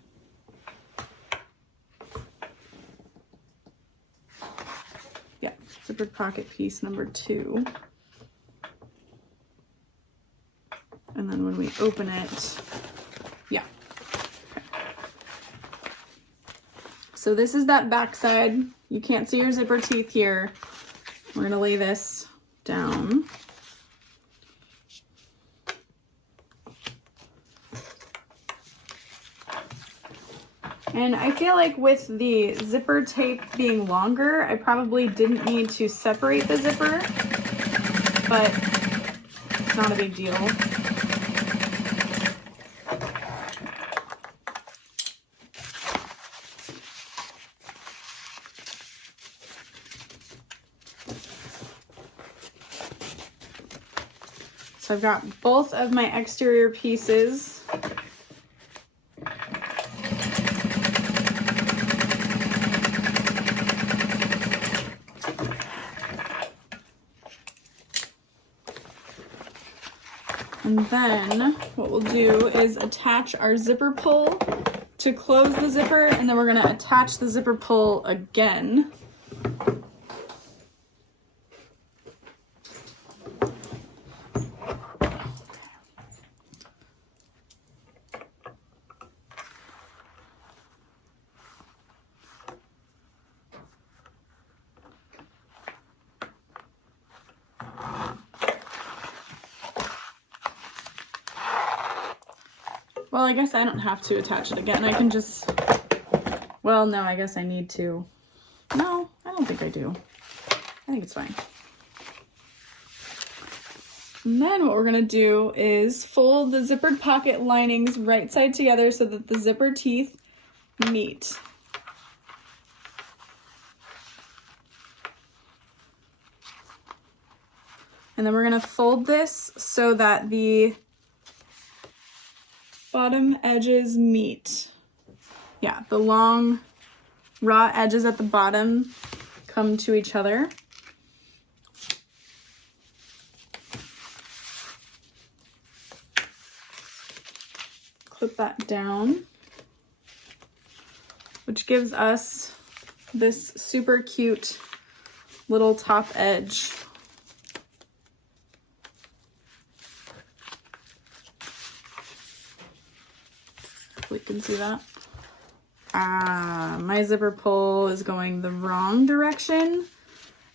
Yeah, zippered pocket piece number 2. And then when we open it, yeah. Okay. So this is that back side. You can't see your zipper teeth here. We're gonna lay this down. And I feel like with the zipper tape being longer, I probably didn't need to separate the zipper, but it's not a big deal. So I've got both of my exterior pieces. And then what we'll do is attach our zipper pull to close the zipper, and then we're going to attach the zipper pull again. Well, I guess I don't have to attach it again. I can just, well, no, I guess I need to. No, I don't think I do. I think it's fine. And then what we're gonna do is fold the zippered pocket linings right side together so that the zipper teeth meet. And then we're gonna fold this so that the bottom edges meet. Yeah, the long raw edges at the bottom come to each other. Clip that down, which gives us this super cute little top edge. Hopefully you can see that. My zipper pull is going the wrong direction.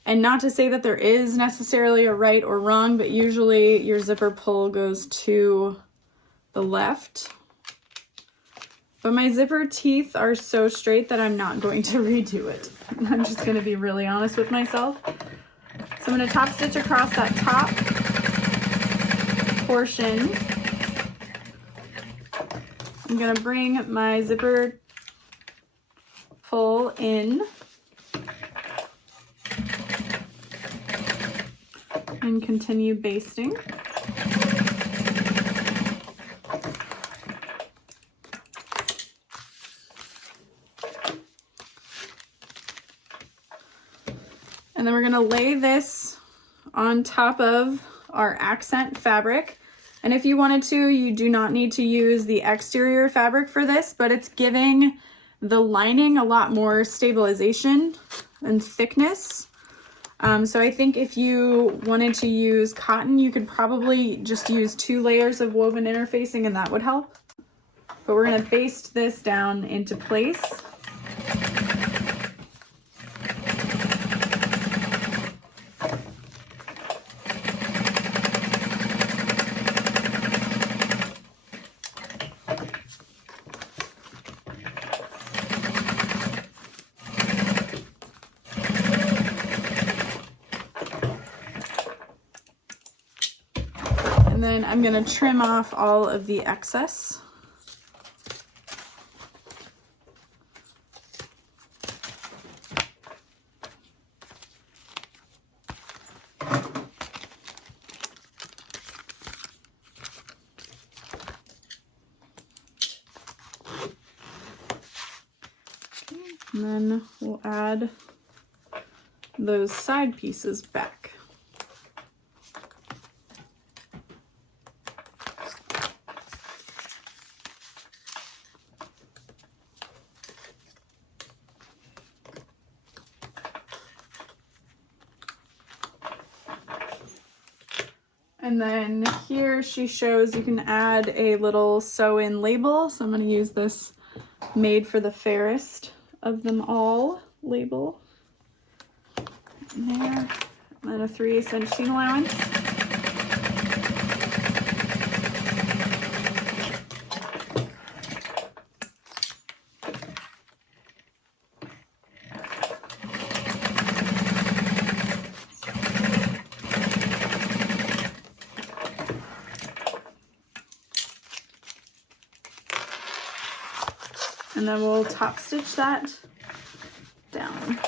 And not to say that there is necessarily a right or wrong, but usually your zipper pull goes to the left. But my zipper teeth are so straight that I'm not going to redo it. I'm just going to be really honest with myself. So I'm going to top stitch across that top portion. I'm going to bring my zipper pull in and continue basting. And then we're gonna lay this on top of our accent fabric. And if you wanted to, you do not need to use the exterior fabric for this, but it's giving the lining a lot more stabilization and thickness. So I think if you wanted to use cotton, you could probably just use 2 layers of woven interfacing and that would help. But we're gonna baste this down into place. And then I'm going to trim off all of the excess. And then we'll add those side pieces back. And then here she shows you can add a little sew-in label. So I'm going to use this Made for the Fairest of them all label. In there. And then a 3/8 inch seam allowance. And then we'll top stitch that down.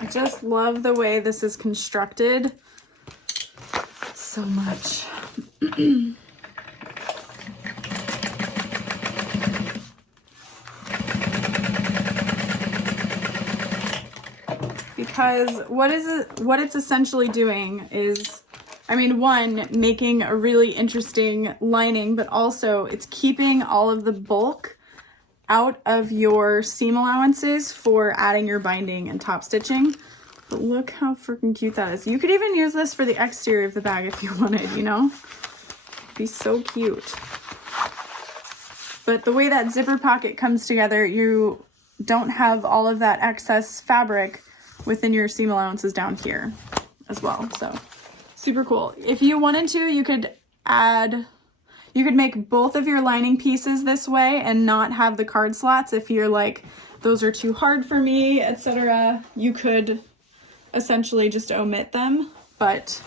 I just love the way this is constructed so much. Because what it's essentially doing is, I mean, one, making a really interesting lining, but also it's keeping all of the bulk out of your seam allowances for adding your binding and top stitching. But look how freaking cute that is. You could even use this for the exterior of the bag if you wanted, you know? It'd be so cute. But the way that zipper pocket comes together, you don't have all of that excess fabric within your seam allowances down here as well. So super cool. If you wanted to, you could make both of your lining pieces this way and not have the card slots. If you're like, those are too hard for me, etc., you could essentially just omit them, but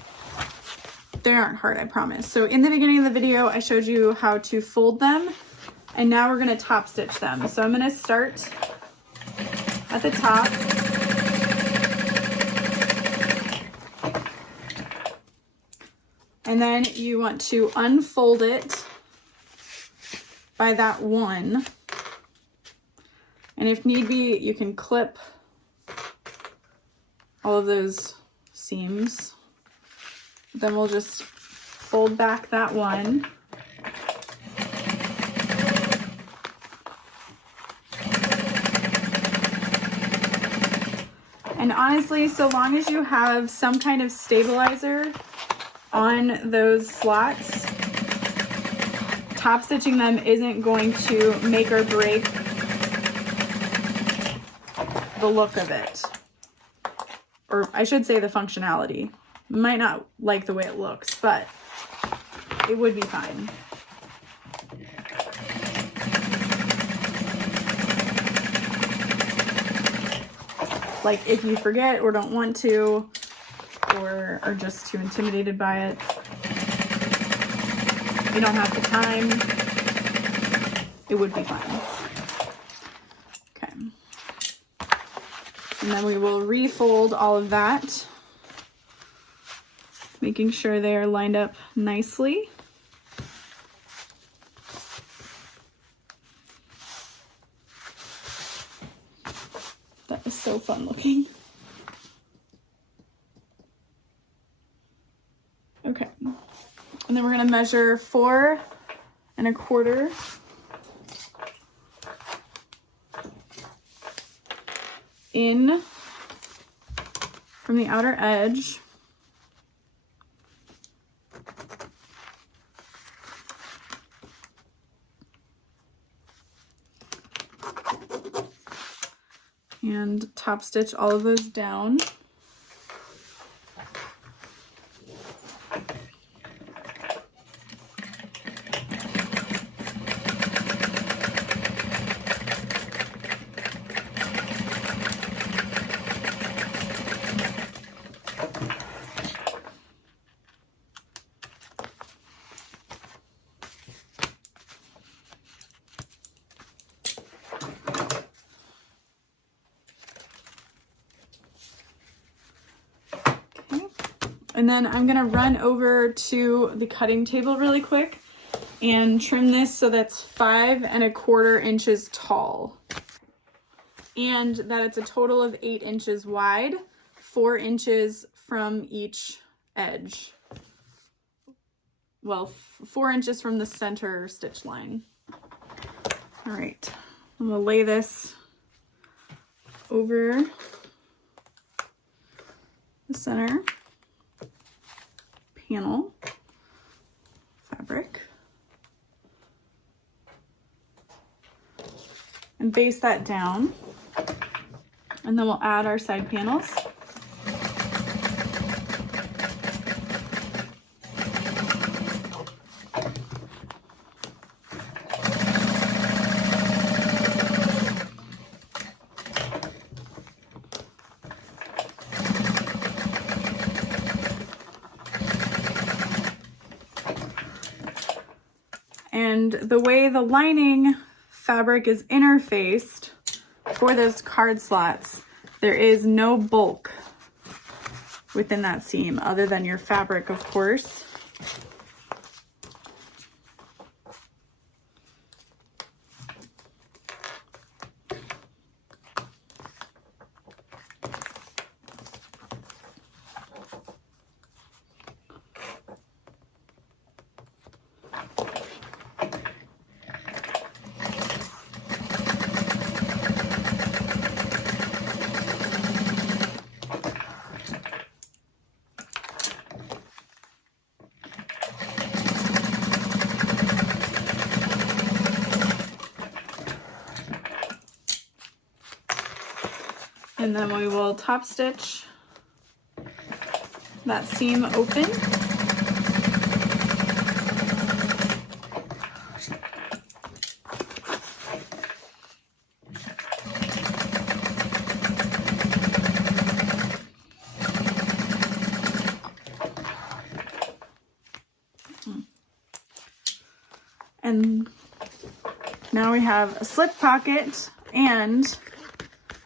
they aren't hard, I promise. So in the beginning of the video, I showed you how to fold them, and now we're gonna top stitch them. So I'm gonna start at the top. And then you want to unfold it by that one. And if need be, you can clip all of those seams. Then we'll just fold back that one. And honestly, so long as you have some kind of stabilizer on those slots, top stitching them isn't going to make or break the look of it. Or I should say the functionality. You might not like the way it looks, but it would be fine. Like if you forget or don't want to, or are just too intimidated by it, you don't have the time, it would be fine. Okay. And then we will refold all of that, making sure they are lined up nicely. That is so fun looking. Okay, and then we're gonna measure 4 1/4 in from the outer edge. And top stitch all of those down. And then I'm gonna run over to the cutting table really quick and trim this so that's 5 1/4 inches tall. And that it's a total of 8 inches wide, 4 inches from each edge. Well, 4 inches from the center stitch line. All right, I'm gonna lay this over the center panel fabric and base that down, and then we'll add our side panels. And the way the lining fabric is interfaced for those card slots, there is no bulk within that seam other than your fabric, of course. And then we will top stitch that seam open. And now we have a slip pocket and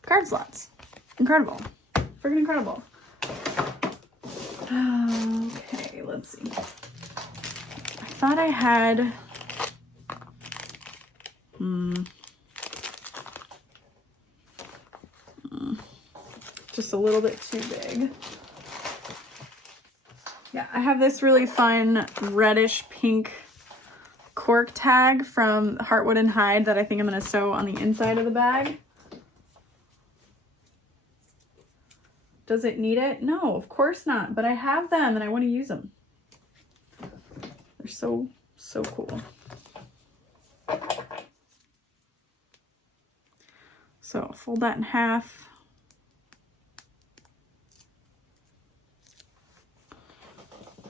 card slots. Incredible. Freaking incredible. Okay, let's see. I thought I had just a little bit too big. Yeah, I have this really fun reddish pink cork tag from Heartwood and Hide that I think I'm going to sew on the inside of the bag. Does it need it? No, of course not, but I have them and I want to use them. They're so cool. So fold that in half.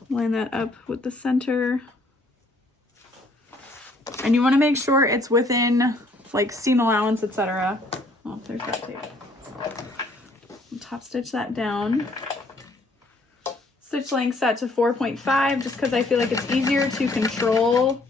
Line that up with the center. And you want to make sure it's within like seam allowance, etc. Oh, there's that tape. Top stitch that down. Stitch length set to 4.5 just because I feel like it's easier to control.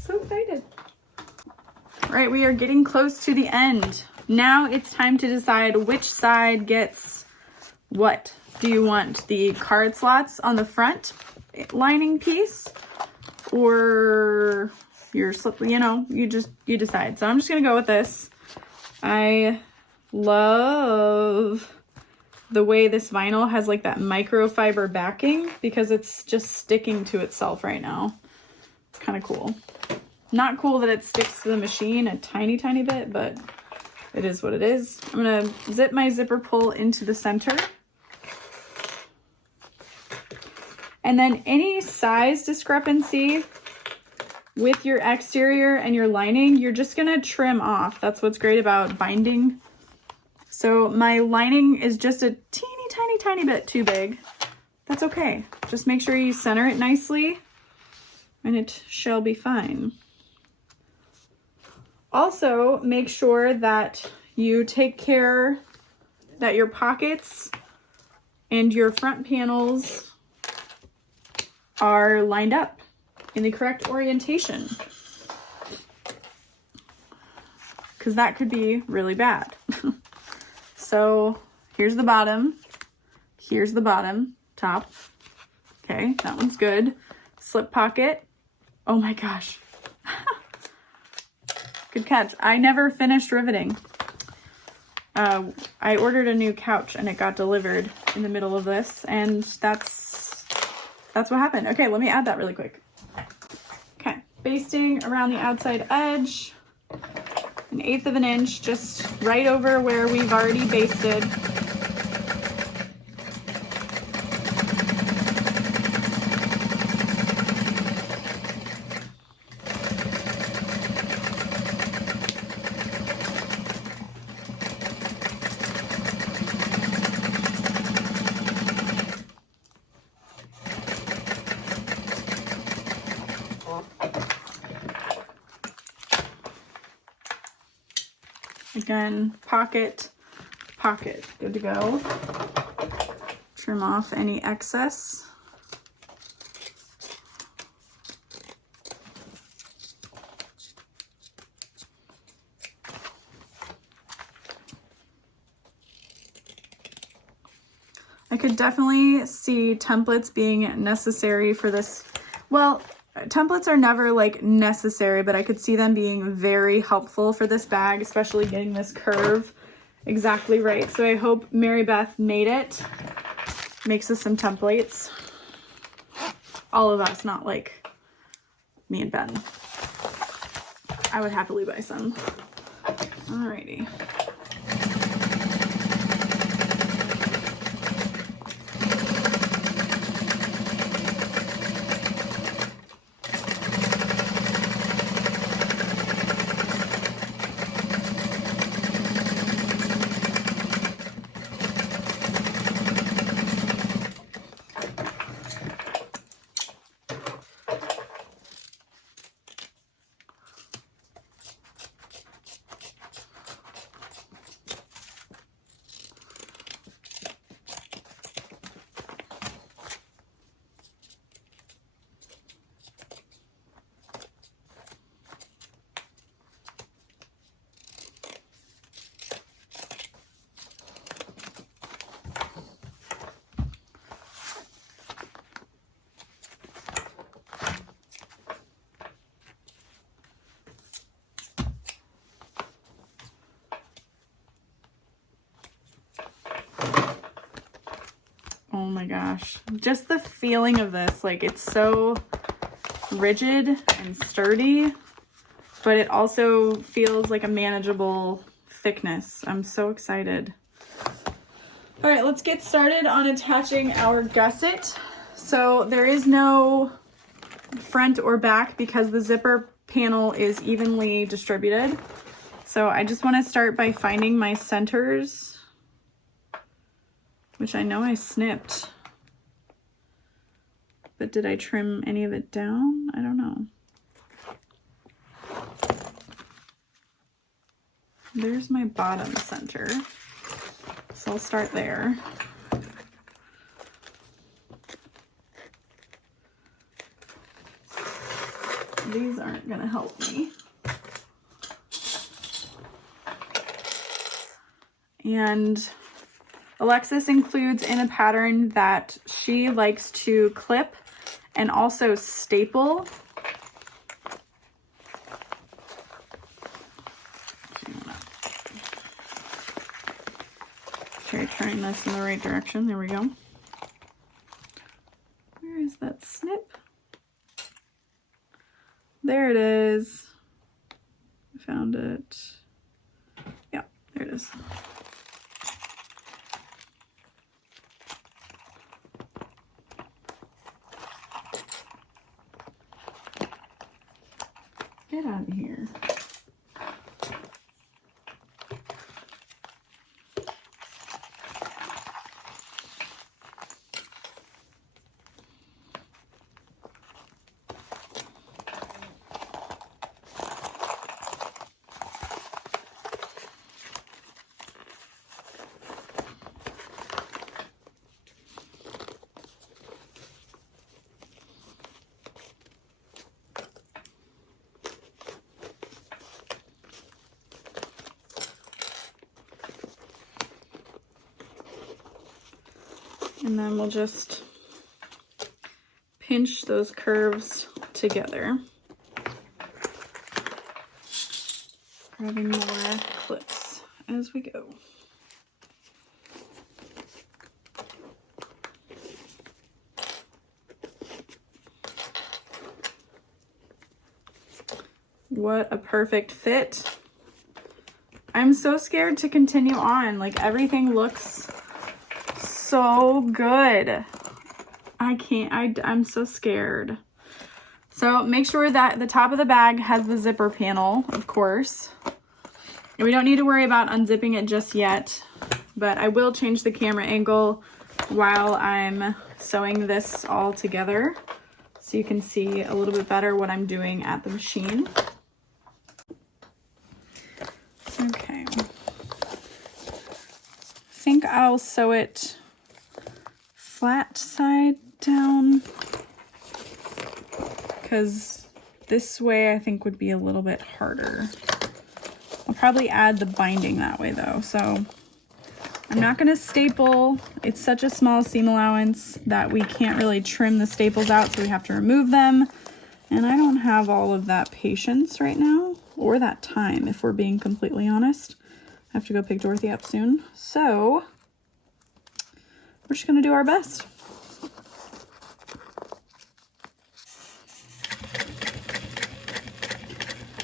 So excited. All right, we are getting close to the end. Now it's time to decide which side gets what. Do you want the card slots on the front lining piece or your slip, you know, you decide. So I'm just gonna go with this. I love the way this vinyl has like that microfiber backing because it's just sticking to itself right now. It's kind of cool. Not cool that it sticks to the machine a tiny bit, but it is what it is. I'm gonna zip my zipper pull into the center. And then any size discrepancy with your exterior and your lining, you're just gonna trim off. That's what's great about binding. So my lining is just a tiny bit too big. That's okay. Just make sure you center it nicely and it shall be fine. Also, make sure that you take care that your pockets and your front panels are lined up in the correct orientation, because that could be really bad. So here's the bottom, top. Okay, that one's good. Slip pocket. Oh my gosh. Good catch. I never finished riveting. I ordered a new couch and it got delivered in the middle of this, and that's what happened. Okay, let me add that really quick. Okay, basting around the outside edge, 1/8 of an inch, just right over where we've already basted. Again, pocket, good to go. Trim off any excess. I could definitely see templates being necessary for this. Well, templates are never like necessary, but I could see them being very helpful for this bag, especially getting this curve exactly right. So I hope Mary Beth made it, makes us some templates. All of us, not like me and Ben. I would happily buy some. Alrighty. Oh my gosh, just the feeling of this, like it's so rigid and sturdy, but it also feels like a manageable thickness. I'm so excited. All right, let's get started on attaching our gusset. So there is no front or back because the zipper panel is evenly distributed. So I just want to start by finding my centers, which I know I snipped, but did I trim any of it down? I don't know. There's my bottom center, so I'll start there. These aren't gonna help me. And Alexis includes in a pattern that she likes to clip and also staple. Okay, turning this in the right direction. There we go. Where is that snip? There it is. I found it. Yeah, there it is. Get out of here. And then we'll just pinch those curves together. Grabbing more clips as we go. What a perfect fit. I'm so scared to continue on. Like everything looks so good. I'm so scared. So make sure that the top of the bag has the zipper panel, of course. And we don't need to worry about unzipping it just yet, but I will change the camera angle while I'm sewing this all together so you can see a little bit better what I'm doing at the machine. Okay. I think I'll sew it flat side down because this way I think would be a little bit harder. I'll probably add the binding that way though. So I'm not going to staple. It's such a small seam allowance that we can't really trim the staples out, so we have to remove them. And have all of that patience right now, or that time, if we're being completely honest. I have to go pick Dorothy up soon. So we're just gonna do our best.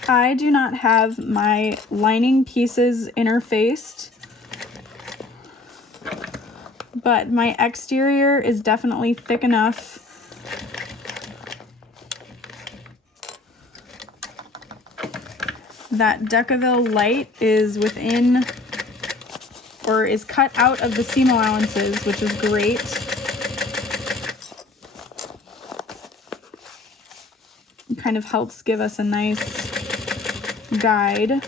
I do not have my lining pieces interfaced, but my exterior is definitely thick enough that Decaville light is within, or is cut out of the seam allowances, which is great. It kind of helps give us a nice guide.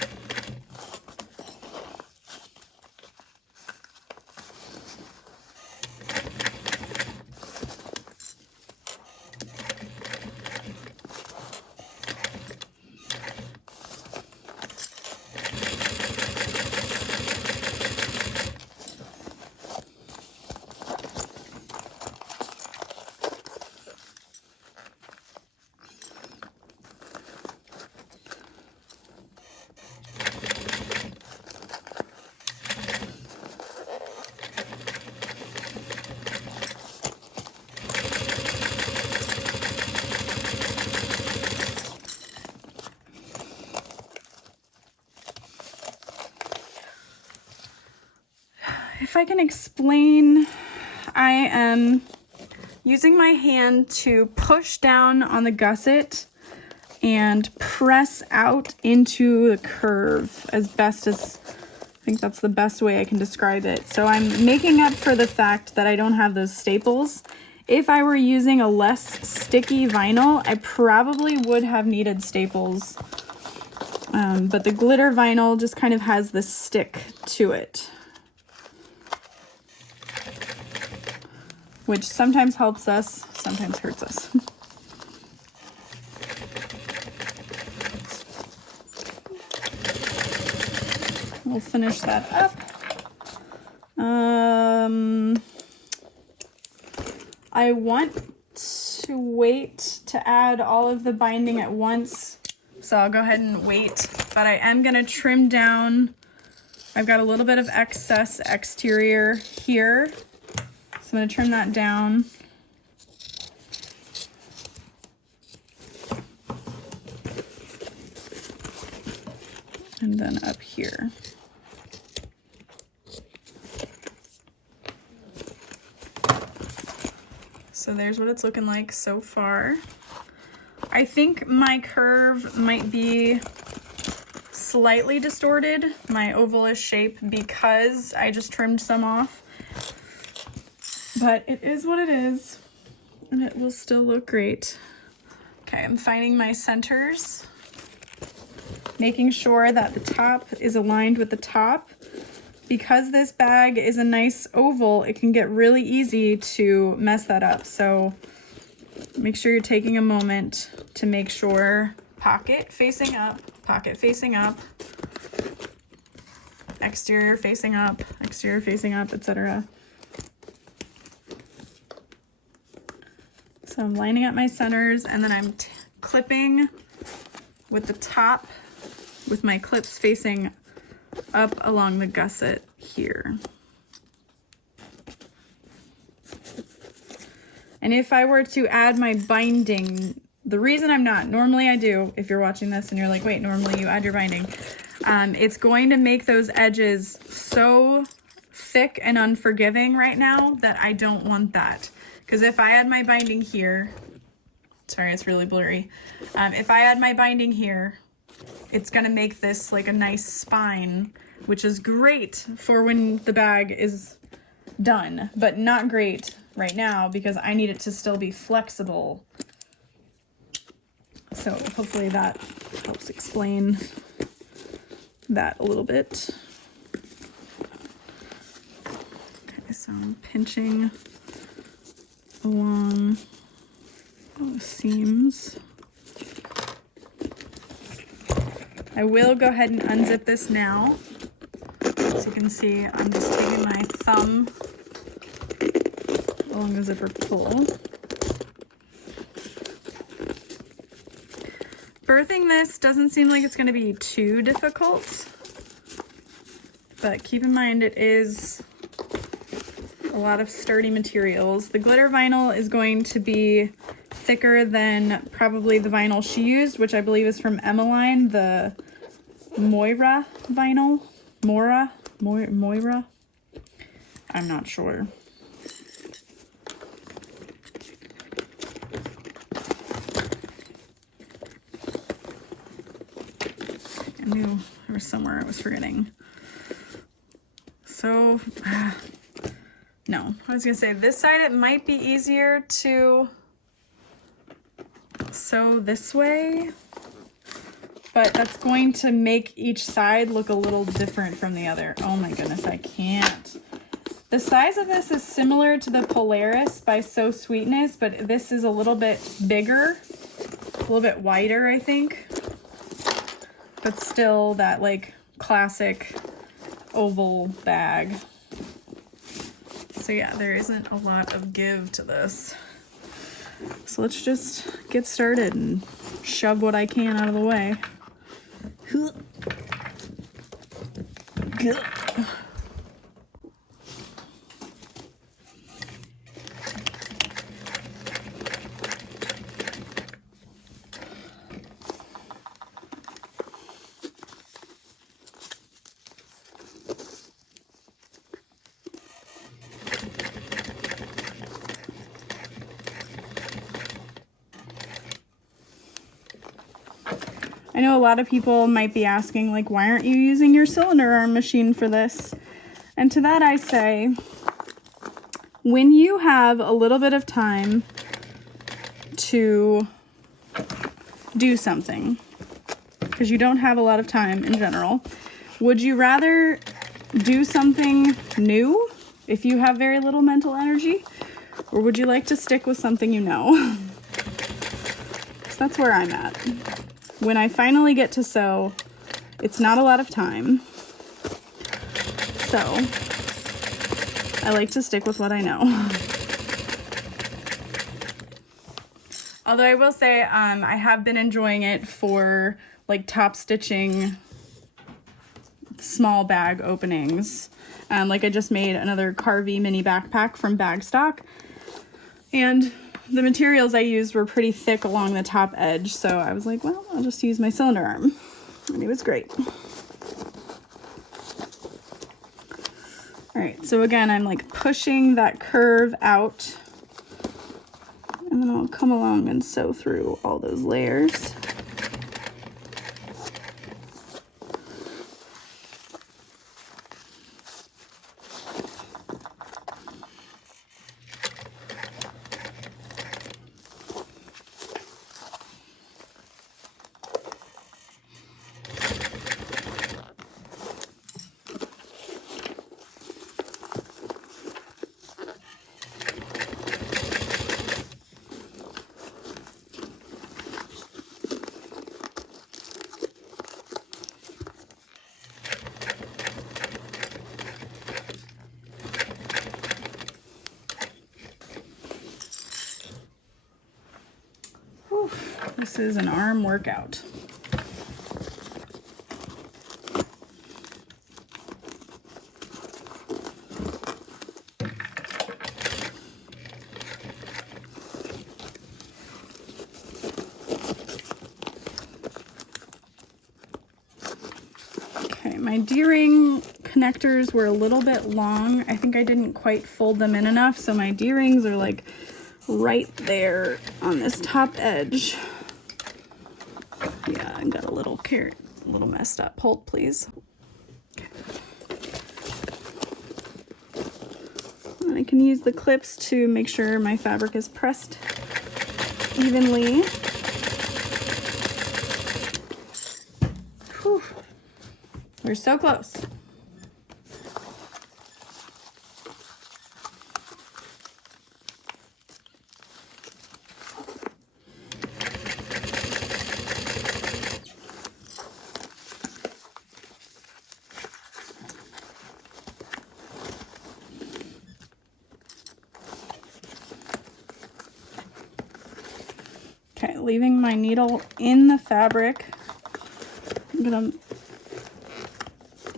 If I can explain, I am using my hand to push down on the gusset and press out into the curve as best as, I think that's the best way I can describe it. So I'm making up for the fact that I don't have those staples. If I were using a less sticky vinyl, I probably would have needed staples. But the glitter vinyl just kind of has this stick to it, which sometimes helps us, sometimes hurts us. We'll finish that up. I want to wait to add all of the binding at once, so I'll go ahead and wait, but I am gonna trim down. I've got a little bit of excess exterior here, so I'm gonna trim that down. And then up here. So there's what it's looking like so far. I think my curve might be slightly distorted, my ovalish shape, because I just trimmed some off. But it is what it is, and it will still look great. Okay, I'm finding my centers, making sure that the top is aligned with the top. Because this bag is a nice oval, it can get really easy to mess that up. So make sure you're taking a moment to make sure pocket facing up, exterior facing up, etc. So I'm lining up my centers, and then I'm clipping with the top with my clips facing up along the gusset here. And if I were to add my binding, the reason I'm not, normally I do, if you're watching this and you're like, wait, normally you add your binding, it's going to make those edges so thick and unforgiving right now that I don't want that. Because if I add my binding here, sorry, it's really blurry. If I add my binding here, it's gonna make this like a nice spine, which is great for when the bag is done, but not great right now because I need it to still be flexible. So hopefully that helps explain that a little bit. Okay, so I'm pinching along the seams. I will go ahead and unzip this now. So you can see I'm just taking my thumb along the zipper pull. Birthing this doesn't seem like it's going to be too difficult, but keep in mind it is a lot of sturdy materials. The glitter vinyl is going to be thicker than probably the vinyl she used, which I believe is from Emmeline, the Moira vinyl. Moira? I'm not sure. I knew there was somewhere I was forgetting. So, no, I was gonna say this side it might be easier to sew this way, but that's going to make each side look a little different from the other. Oh my goodness, I can't. The size of this is similar to the Polaris by So Sweetness, but this is a little bit bigger, a little bit wider, I think, but still that like classic oval bag. So yeah, there isn't a lot of give to this. So let's just get started and shove what I can out of the way. I know a lot of people might be asking, like, why aren't you using your cylinder arm machine for this? And to that I say, when you have a little bit of time to do something, because you don't have a lot of time in general, would you rather do something new if you have very little mental energy? Or would you like to stick with something you know? So that's where I'm at. When I finally get to sew, it's not a lot of time. So I like to stick with what I know. Although I will say I have been enjoying it for like top stitching small bag openings. Like I just made another Karvi mini backpack from Bagstock, and the materials I used were pretty thick along the top edge, so I was like, well, I'll just use my cylinder arm, and it was great. All right, so again, I'm like pushing that curve out, and then I'll come along and sew through all those layers. This is an arm workout. Okay, my D-ring connectors were a little bit long. I think I didn't quite fold them in enough, so my D-rings are like right there on this top edge. Yeah, I got a little messed up. Hold, please. Okay. And I can use the clips to make sure my fabric is pressed evenly. Whew. We're so close. leaving my needle in the fabric, I'm gonna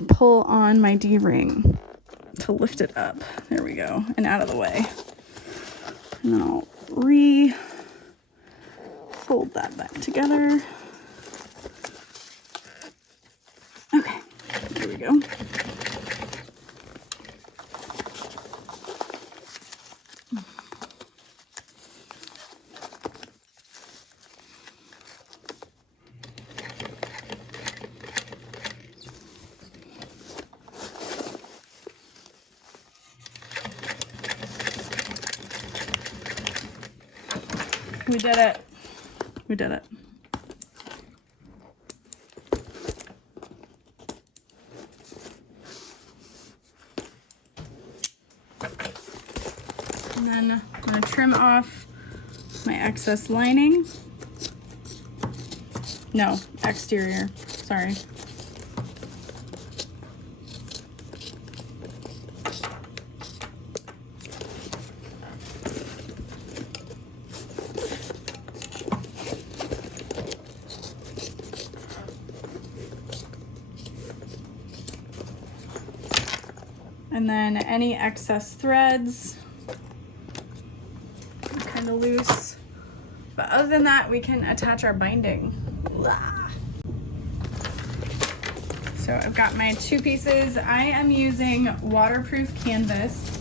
pull on my D-ring to lift it up. There we go, and out of the way. And then I'll fold that back together. Okay, there we go. We did it. We did it. And then I'm going to trim off my excess lining. No, exterior. Sorry. And then any excess threads are kind of loose. But other than that, we can attach our binding. So I've got my 2 pieces. I am using waterproof canvas.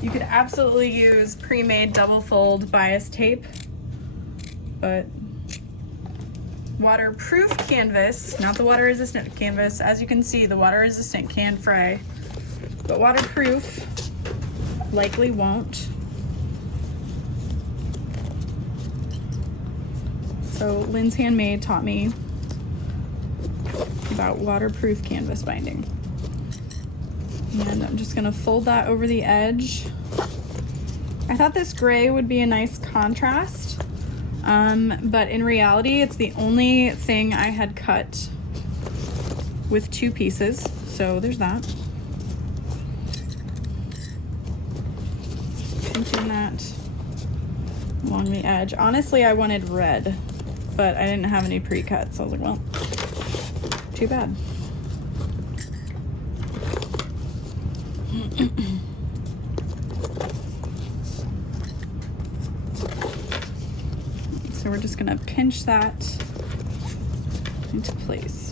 You could absolutely use pre-made double fold bias tape, but waterproof canvas, not the water resistant canvas. As you can see, the water resistant can fray. But waterproof likely won't. So Lynn's Handmade taught me about waterproof canvas binding. And I'm just gonna fold that over the edge. I thought this gray would be a nice contrast, but in reality, it's the only thing I had cut with 2 pieces. So there's that. Pinching that along the edge. Honestly, I wanted red, but I didn't have any pre-cuts. So I was like, well, too bad. So we're just gonna pinch that into place.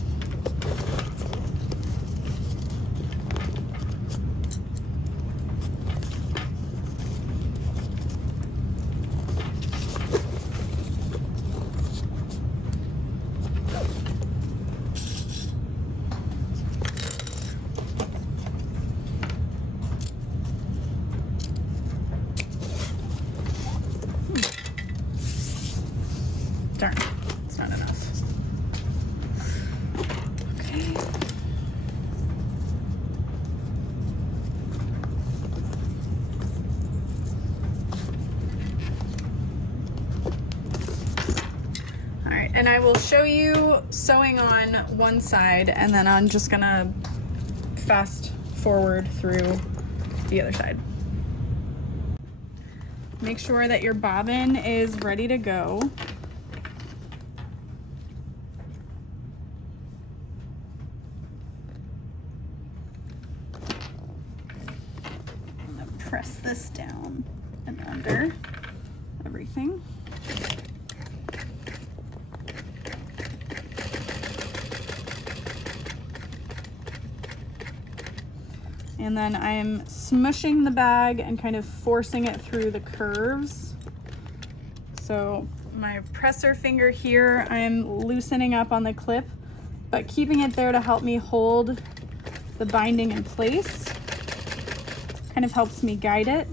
Darn, it's not enough. Okay. All right, and I will show you sewing on one side, and then I'm just gonna fast forward through the other side. Make sure that your bobbin is ready to go. Press this down and under everything. And then I'm smushing the bag and kind of forcing it through the curves. So my presser finger here, I'm loosening up on the clip, but keeping it there to help me hold the binding in place. Kind of helps me guide it.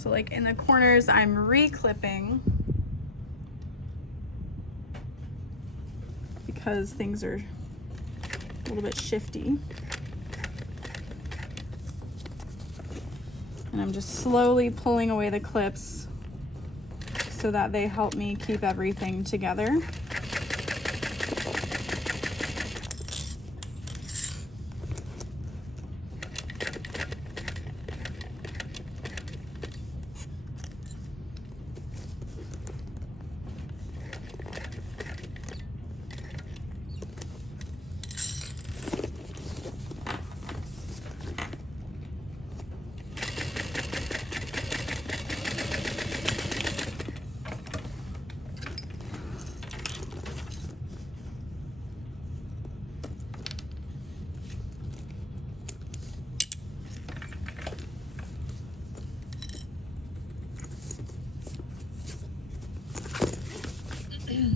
So like in the corners, I'm re-clipping because things are a little bit shifty. And I'm just slowly pulling away the clips so that they help me keep everything together.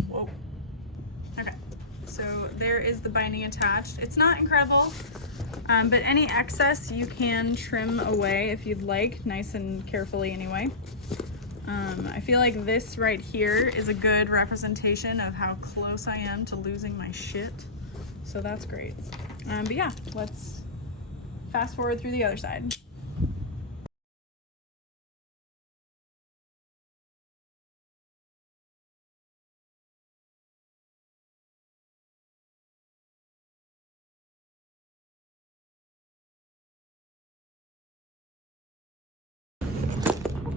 Whoa. Okay, so there is the binding attached. It's not incredible, but any excess you can trim away if you'd like, nice and carefully anyway. I feel like this right here is a good representation of how close I am to losing my shit, so that's great. But yeah, let's fast forward through the other side.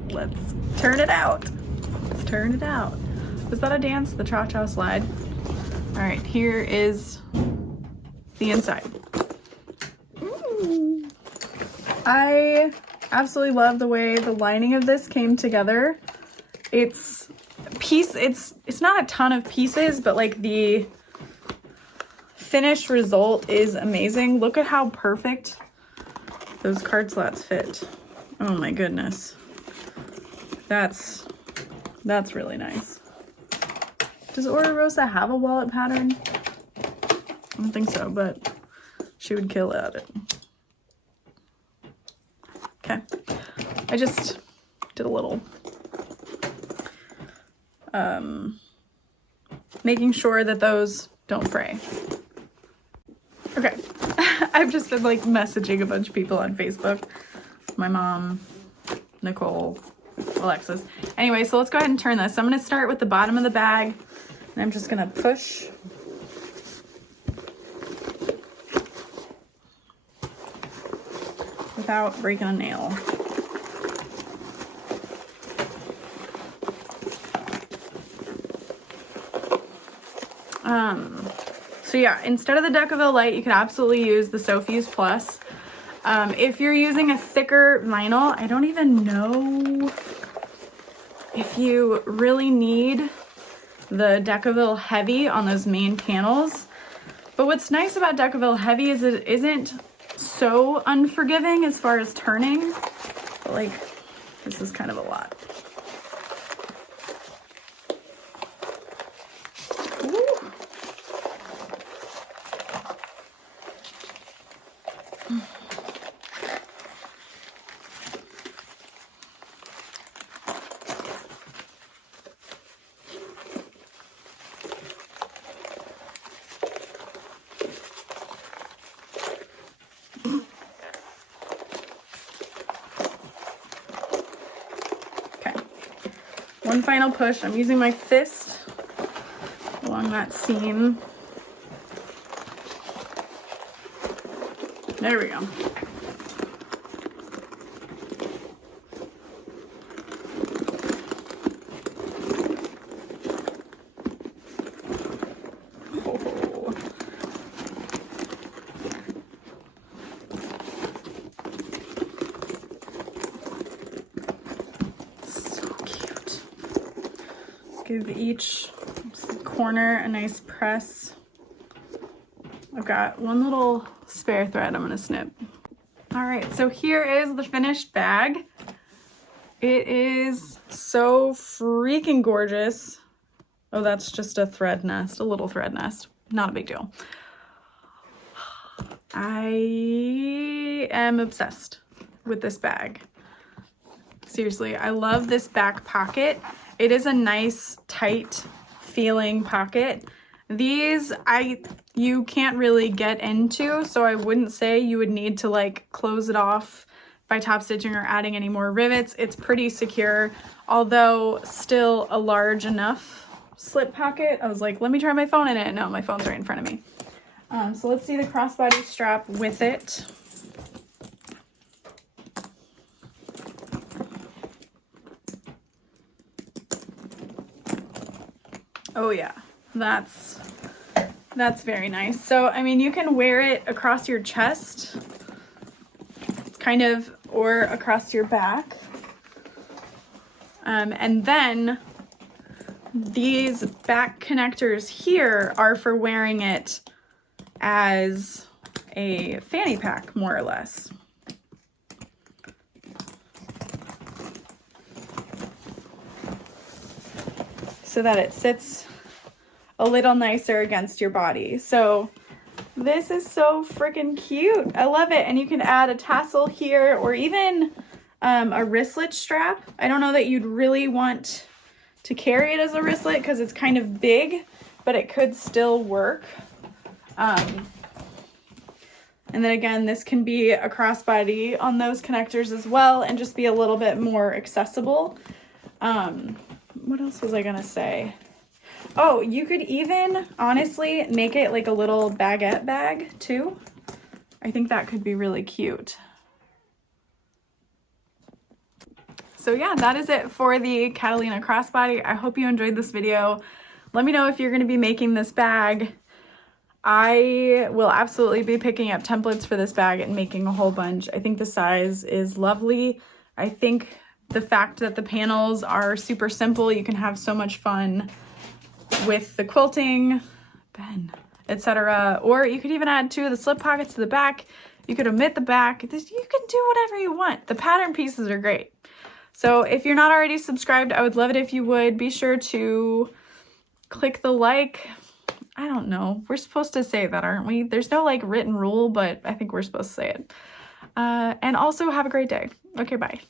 Let's turn it out. Let's turn it out. Was that a dance? The cha-cha slide. All right, here is the inside. Ooh. I absolutely love the way the lining of this came together. It's not a ton of pieces, but like the finished result is amazing. Look at how perfect those card slots fit. Oh my goodness. That's really nice. Does Oro Rosa have a wallet pattern? I don't think so, but she would kill at it. Okay, I just did a little making sure that those don't fray. Okay, I've just been like messaging a bunch of people on Facebook. My mom, Nicole, Alexis. Anyway, so let's go ahead and turn this. I'm going to start with the bottom of the bag, and I'm just going to push without breaking a nail. So yeah, instead of the Decaville Light, you can absolutely use the SoFuse Plus. If you're using a thicker vinyl, I don't even know if you really need the Decaville Heavy on those main panels. But what's nice about Decaville Heavy is it isn't so unforgiving as far as turning. But like, this is kind of a lot. One final push. I'm using my fist along that seam. There we go. Oh. So cute. Give each corner a nice press. I've got one little spare thread I'm gonna snip. All right, so here is the finished bag. It is so freaking gorgeous. Oh, that's just a thread nest, a little thread nest. Not a big deal. I am obsessed with this bag. Seriously, I love this back pocket. It is a nice, tight feeling pocket. These you can't really get into, so I wouldn't say you would need to like close it off by top stitching or adding any more rivets. It's pretty secure, although still a large enough slip pocket. I was like, let me try my phone in it. No, my phone's right in front of me. So let's see the crossbody strap with it. Oh yeah, that's very nice. So, I mean, you can wear it across your chest, kind of, or across your back. And then these back connectors here are for wearing it as a fanny pack, more or less. So that it sits a little nicer against your body. So this is so freaking cute. I love it. And you can add a tassel here, or even a wristlet strap. I don't know that you'd really want to carry it as a wristlet because it's kind of big, but it could still work. And then again, this can be a crossbody on those connectors as well and just be a little bit more accessible. What else was I gonna say? Oh, you could even honestly make it like a little baguette bag too. I think that could be really cute. So yeah, that is it for the Catalina crossbody. I hope you enjoyed this video. Let me know if you're gonna be making this bag. I will absolutely be picking up templates for this bag and making a whole bunch. I think the size is lovely. I think the fact that the panels are super simple, you can have so much fun with the quilting, etc. Or you could even add 2 of the slip pockets to the back. You could omit the back. You can do whatever you want. The pattern pieces are great. So if you're not already subscribed, I would love it if you would. Be sure to click the like. I don't know. We're supposed to say that, aren't we? There's no like written rule, but I think we're supposed to say it. And also have a great day. Okay, bye.